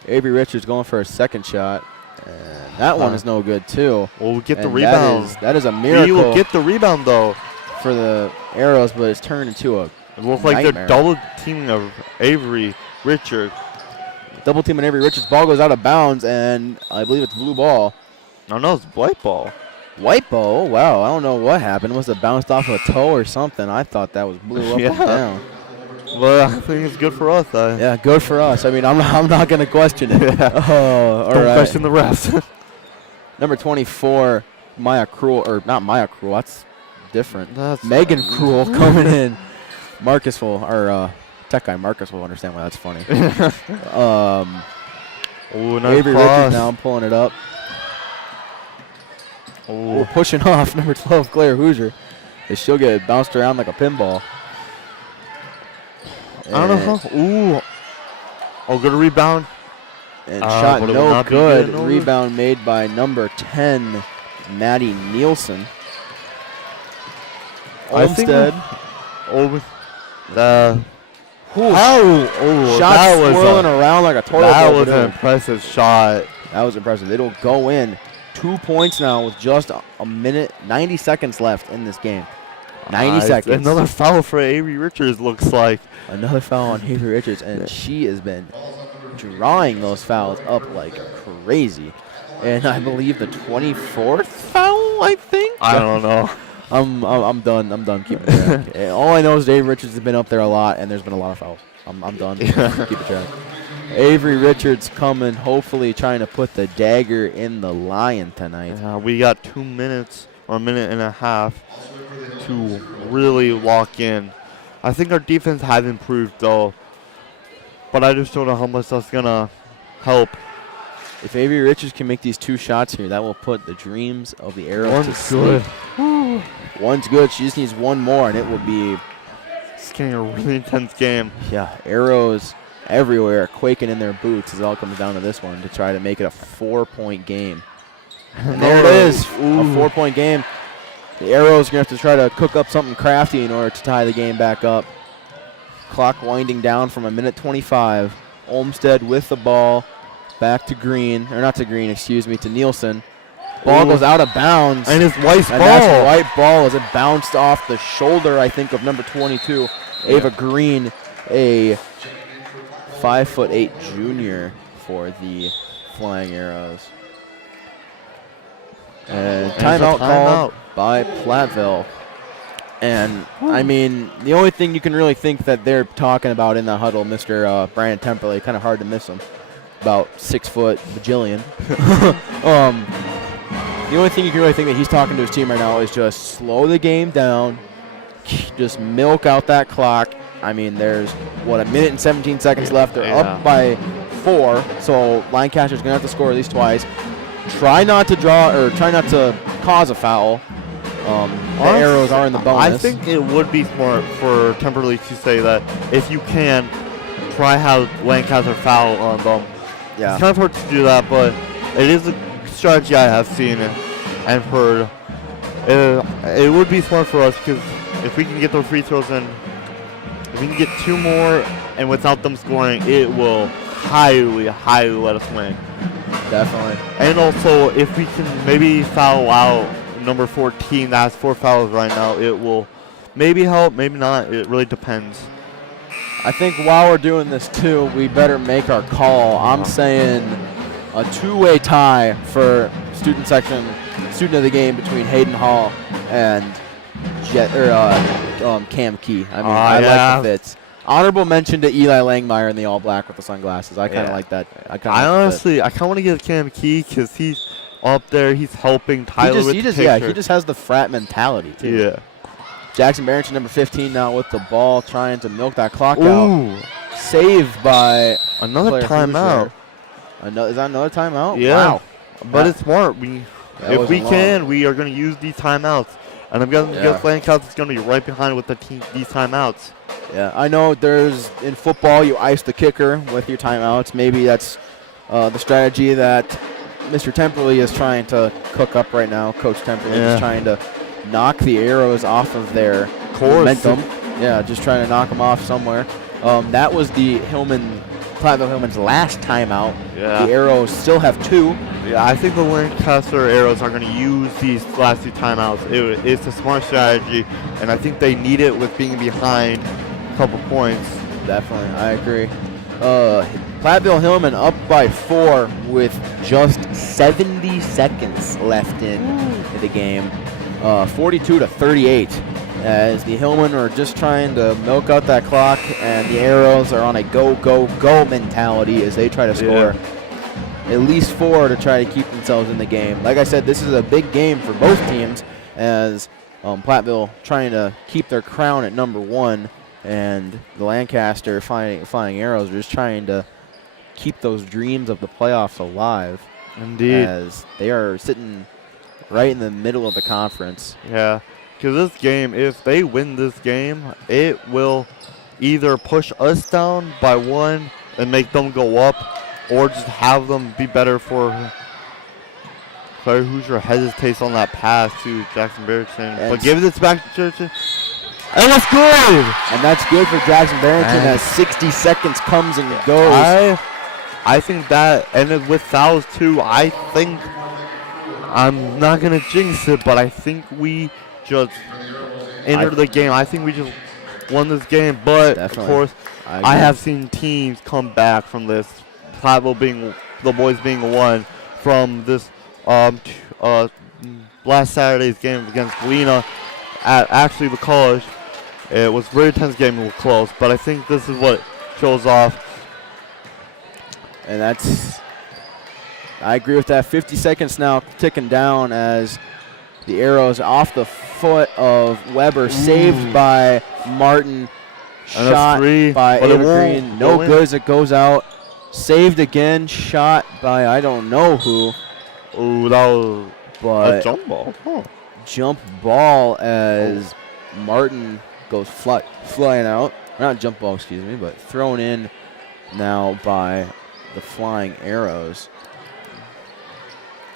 Avery Richards going for a second shot. And that one is no good, too. Well, we'll get the rebound. That is a miracle. We will get the rebound, though. For the Arrows, but it's turned into a It looks like they're double teaming of Avery Richards. Double teaming Avery Richards. Ball goes out of bounds, and I believe it's blue ball. No, it's white ball. White ball? Wow, I don't know what happened. Must have bounced off a toe or something. I thought that was blew up and down. Well, I think it's good for us. Yeah, good for us. I'm not going to question it. All Don't right. question the refs. Number 24, Maya Cruel, or not Maya Cruel. That's different. That's Megan Cruel coming in. Marcus will, our tech guy Marcus will understand why that's funny. Nice Avery Richards now pulling it up. We're pushing off number 12, Claire Hoosier. She'll get bounced around like a pinball. I don't know. Good rebound. And shot no good. Rebound made by number 10, Maddie Nielsen. Olmsted. Shot swirling around like a toilet. That was an impressive shot. That was impressive. It'll go in. 2 points now with just a minute, 90 seconds left in this game. 90 seconds. Another foul for Avery Richards, looks like. Another foul on Avery Richards, and she has been drawing those fouls up like crazy. And I believe the 24th foul, I think? I don't know. I'm done. I'm done keeping track. All I know is Avery Richards has been up there a lot, and there's been a lot of fouls. I'm done keeping track. Avery Richards coming, hopefully trying to put the dagger in the lion tonight. We got 2 minutes or a minute and a half to really lock in. I think our defense has improved, though, but I just don't know how much that's going to help. If Avery Richards can make these 2 shots here, that will put the dreams of the Arrows to sleep. One's good. She just needs one more, and it will be... It's getting a really intense game. Yeah, Arrows everywhere quaking in their boots as it all comes down to this one to try to make it a 4-point game. And there it is, a 4-point game. The Arrows are going to have to try to cook up something crafty in order to tie the game back up. Clock winding down from a minute 25. Olmsted with the ball. Back to Green, or not to Green, excuse me, to Nielsen. Ball goes out of bounds. And it's white ball. And that's a white ball as it bounced off the shoulder, I think, of number 22, Ava Green. a 5'8" junior for the Flying Arrows. And timeout called by Platteville. And, I mean, the only thing you can really think that they're talking about in the huddle, Mr. Brandon Temperley, kind of hard to miss him, about 6 foot bajillion. The only thing you can really think that he's talking to his team right now is just slow the game down, just milk out that clock. I mean, there's, what, 1 minute and 17 seconds left. They're up by 4, so Lancaster's going to have to score at least twice. Try not to cause a foul. The Arrows are in the bonus. I think it would be smart for Temperley to say that if you can, try have Lancaster foul on them. Yeah. It's kind of hard to do that, but it is a strategy I have seen and heard. It would be smart for us because if we can get those free throws in, if we can get 2 more and without them scoring, it will highly, highly let us win. Definitely. And also, if we can maybe foul out number 14 that has 4 fouls right now, it will maybe help, maybe not. It really depends. I think while we're doing this too, we better make our call. I'm saying a 2-way tie for student of the game between Hayden Hall and Cam Key. I mean, I like the fits. Honorable mention to Eli Langmeyer in the all black with the sunglasses. I kind of like that. I honestly kind of want to get Cam Key because he's up there. He's helping Tyler with the picture. Yeah, he just has the frat mentality too. Yeah. Jackson Barrington, number 15, now with the ball, trying to milk that clock out. Saved by another timeout. Is that another timeout? Yeah. Wow. But it's smart. If we can, we are going to use these timeouts. And I'm going to guess Lancaster is going to be right behind with these timeouts. Yeah, I know in football you ice the kicker with your timeouts. Maybe that's the strategy that Mr. Temperley is trying to cook up right now. Coach Temperley is trying to knock the Arrows off of their momentum. Yeah, just trying to knock them off somewhere. That was the Platteville Hillman's last timeout. Yeah. The Arrows still have 2. Yeah, I think the Lancaster Arrows are going to use these last 2 timeouts. It's a smart strategy, and I think they need it with being behind a couple points. Definitely, I agree. Platteville Hillman up by 4 with just 70 seconds left in the game. 42-38. As the Hillmen are just trying to milk out that clock, and the Arrows are on a go, go, go mentality as they try to score at least 4 to try to keep themselves in the game. Like I said, this is a big game for both teams as Platteville trying to keep their crown at number 1, and the Lancaster Flying Arrows are just trying to keep those dreams of the playoffs alive. Indeed. As they are sitting right in the middle of the conference. Yeah. Because this game, if they win this game, it will either push us down by 1 and make them go up, or just have them be better for Claire Hoosier hesitates on that pass to Jackson Barrington. But give this back to Churchill. And that's good! And that's good for Jackson Barrington as 60 seconds comes and goes. I think that, and with fouls too, I think, I'm not going to jinx it, but I think we just entered the game. I think we just won this game, but of course, I have seen teams come back from this. Platteville being the boys being won from this last Saturday's game against Galena at actually the college. It was a very tense game and close, but I think this is what shows off. And I agree with that. 50 seconds now ticking down as the Arrows off the foot of Weber, saved by Martin, shot by Ava Green. No good as it goes out. Saved again, shot by I don't know who. Ooh, that was a jump ball. Huh. Jump ball as Martin goes flying out. Not jump ball, excuse me, but thrown in now by the Flying Arrows.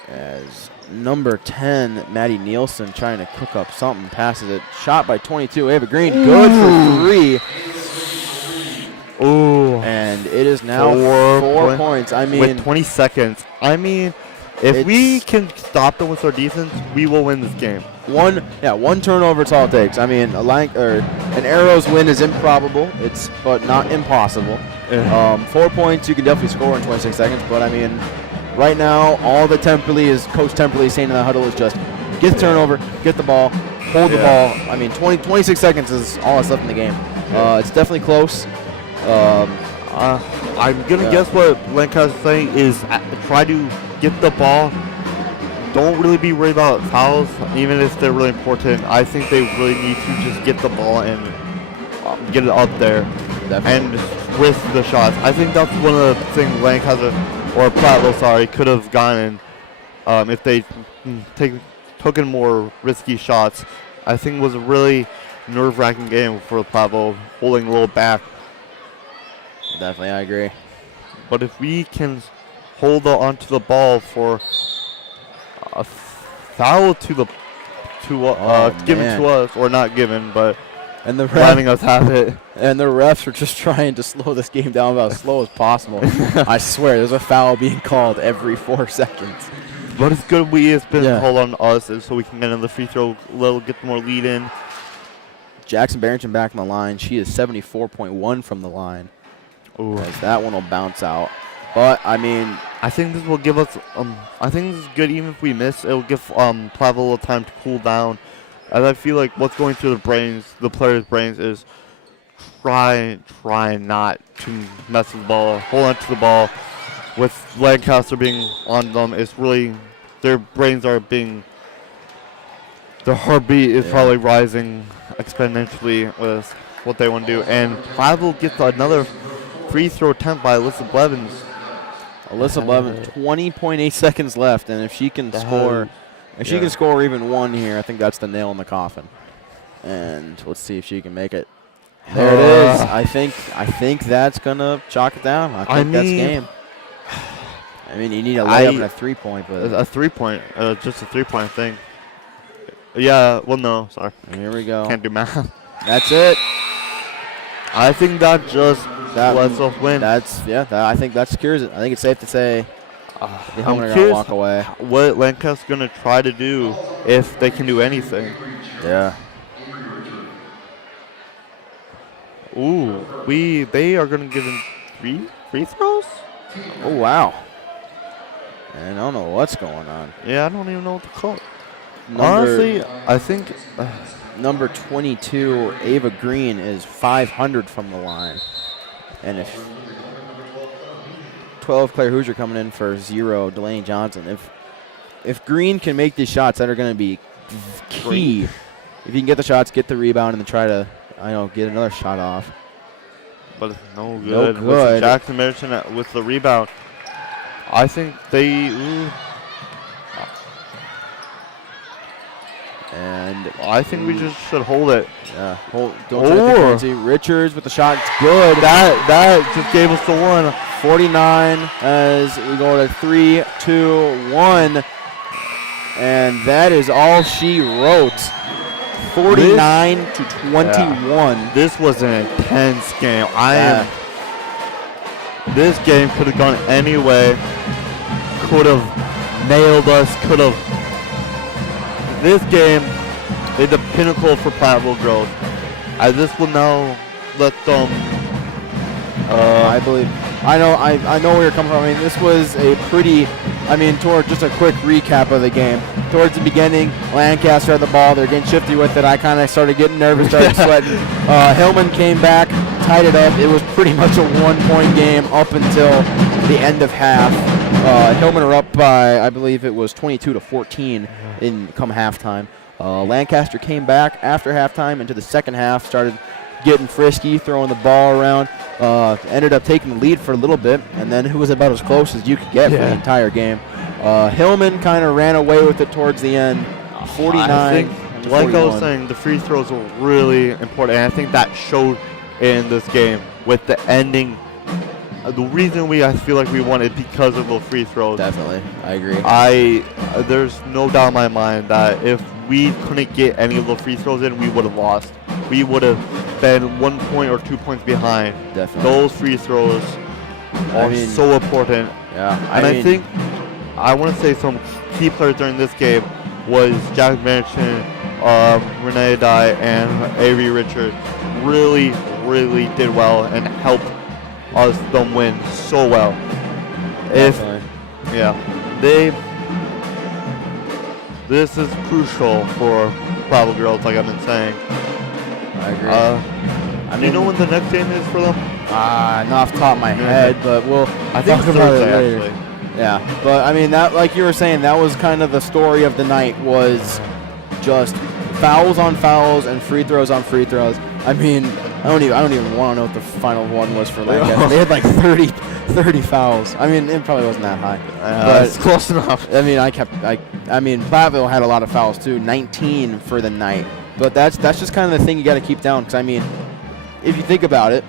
As number 10, Maddie Nielsen, trying to cook up something, passes it. Shot by 22, Ava Green, good for 3. Ooh. And it is now 4 points. I mean, with 20 seconds. I mean, if we can stop them with our defense, we will win this game. One turnover, it's all it takes. I mean, an Arrows win is improbable. But not impossible. 4 points you can definitely score in 26 seconds. But I mean, right now, all that Coach Temperley is saying in the huddle is just get the turnover, get the ball, hold the ball. I mean, 26 seconds is all that's left in the game. It's definitely close. I'm going to guess what Lancaster's saying is try to get the ball. Don't really be worried about fouls, even if they're really important. I think they really need to just get the ball and get it up there. Definitely. And risk the shots. I think that's one of the things Lancaster, or Platteville, could have gotten if they taken more risky shots. I think it was a really nerve-wracking game for Platteville, holding a little back. Definitely, I agree. But if we can hold onto the ball for a foul given to us, or not given, but and the letting us have it. And the refs are just trying to slow this game down about as slow as possible. I swear, there's a foul being called every 4 seconds. But it's good it's been hold on us, and so we can get in the free throw, get more lead in. Jackson Barrington back on the line. She is 74.1 from the line. Ooh. That one will bounce out. But, I mean, I think this will give us, I think this is good even if we miss. It will give Platteville a little time to cool down. As I feel like what's going through the players' brains is try not to mess with the ball, hold on to the ball. With Lancaster being on them, it's really, their brains are being, their heartbeat is probably rising exponentially with what they want to do. And Platteville gets another free throw attempt by Alyssa Blevins. Alyssa Blevins, 20.8 seconds left, and if she can score, she can score even one here, I think that's the nail in the coffin. And let's see if she can make it. There it is. I think that's gonna chalk it down. I think that's game. I mean, you need a layup and a 3-point, but a 3-point, just a 3-point thing. Yeah. Well, no, sorry. Here we go. Can't do math. That's it. I think that just lets us win. I think that secures it. I think it's safe to say the Hillmen are going to walk away. What Lancaster's going to try to do if they can do anything. Yeah. Ooh, they are going to give him 3 free throws? Oh, wow. And I don't know what's going on. Yeah, I don't even know what to call it. Honestly, I think number 22, Ava Green, is 500 from the line. And if 12, Claire Hoosier coming in for 0, Delaney Johnson. If Green can make these shots, that are going to be key. If you can get the shots, get the rebound, and then try to, get another shot off. But it's no good. With Jackson Merchant with the rebound. I think they... And I think we just should hold it. Yeah, don't try to Richards with the shot. It's good. That just gave us the one. 49 as we go to 3, 2, 1. And that is all she wrote. 49 to 21. Yeah. This was an intense game. This game could have gone any way. Could have nailed us. Could have. This game is the pinnacle for Platteville growth. This will now let them. I know where you're coming from. I mean, this was a pretty. Toward just a quick recap of the game. Towards the beginning, Lancaster had the ball. They're getting shifty with it. I kind of started getting nervous, started sweating. Hillman came back, tied it up. It was pretty much a 1-point game up until the end of half. Hillman are up by, I believe it was 22 to 14 come halftime. Lancaster came back after halftime into the second half, started getting frisky, throwing the ball around. Ended up taking the lead for a little bit, and then it was about as close as you could get for the entire game. Hillman kind of ran away with it towards the end, 49 I think, to like 41. I was saying, the free throws were really important, and I think that showed in this game with the ending. The reason I feel like we won it because of those free throws. Definitely, I agree. There's no doubt in my mind that if we couldn't get any of the free throws in, we would have lost. We would have been 1 point or 2 points behind. Definitely. Those free throws are so important. Yeah. I think I want to say some key players during this game was Jack Merchant, Renee Dye, and Avery Richards. really, really did well and helped them win so well. Definitely. This is crucial for Platteville girls, like I've been saying. I agree. Do you know when the next game is for them? Not off the top of my head, but I think talk about it Thursday, later. actually. Yeah, but I mean that, like you were saying, that was kind of the story of the night, was just fouls on fouls and free throws on free throws. I mean, I don't even want to know what the final one was for Lancaster. They had like 30 fouls. I mean, it probably wasn't that high, but it's close enough. I mean, Platteville had a lot of fouls too, 19 for the night. But that's just kind of the thing you got to keep down, because I mean, if you think about it,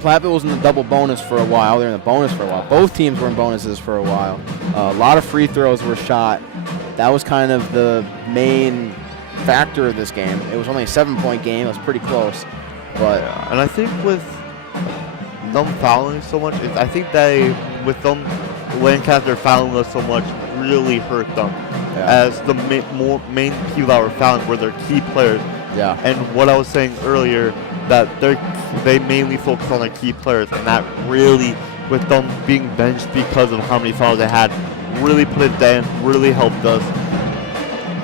Platteville was in the double bonus for a while. They're in the bonus for a while. Both teams were in bonuses for a while. A lot of free throws were shot. That was kind of the main factor of this game. It was only a 7-point game. It was pretty close. But and I think with them fouling so much, I think with them Lancaster fouling us so much really hurt them. Yeah. As the main people that were fouling were their key players. Yeah. And what I was saying earlier, that they mainly focus on their key players, and that really, with them being benched because of how many fouls they had, really put it down, really helped us.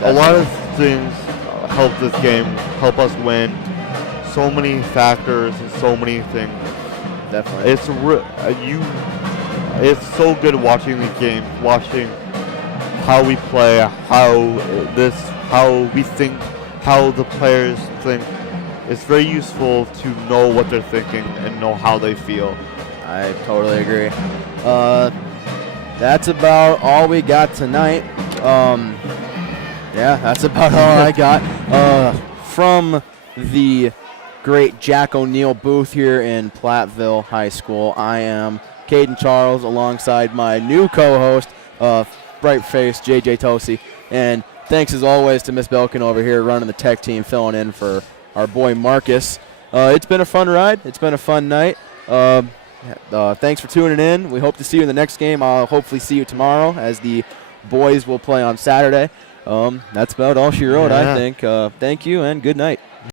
A lot of things helped this game, help us win. So many factors and so many things. Definitely. It's so good watching the game, watching how we play, how we think, how the players think. It's very useful to know what they're thinking and know how they feel. I totally agree. That's about all we got tonight. Yeah, that's about all I got. From the great Jack O'Neill booth here in Platteville High School, I am Caden Charles alongside my new co-host, bright-faced JJ Tosi. And thanks as always to Miss Belkin over here running the tech team, filling in for our boy Marcus. It's been a fun ride. It's been a fun night. Thanks for tuning in. We hope to see you in the next game. I'll hopefully see you tomorrow, as the boys will play on Saturday. That's about all she wrote, I think. Thank you and good night.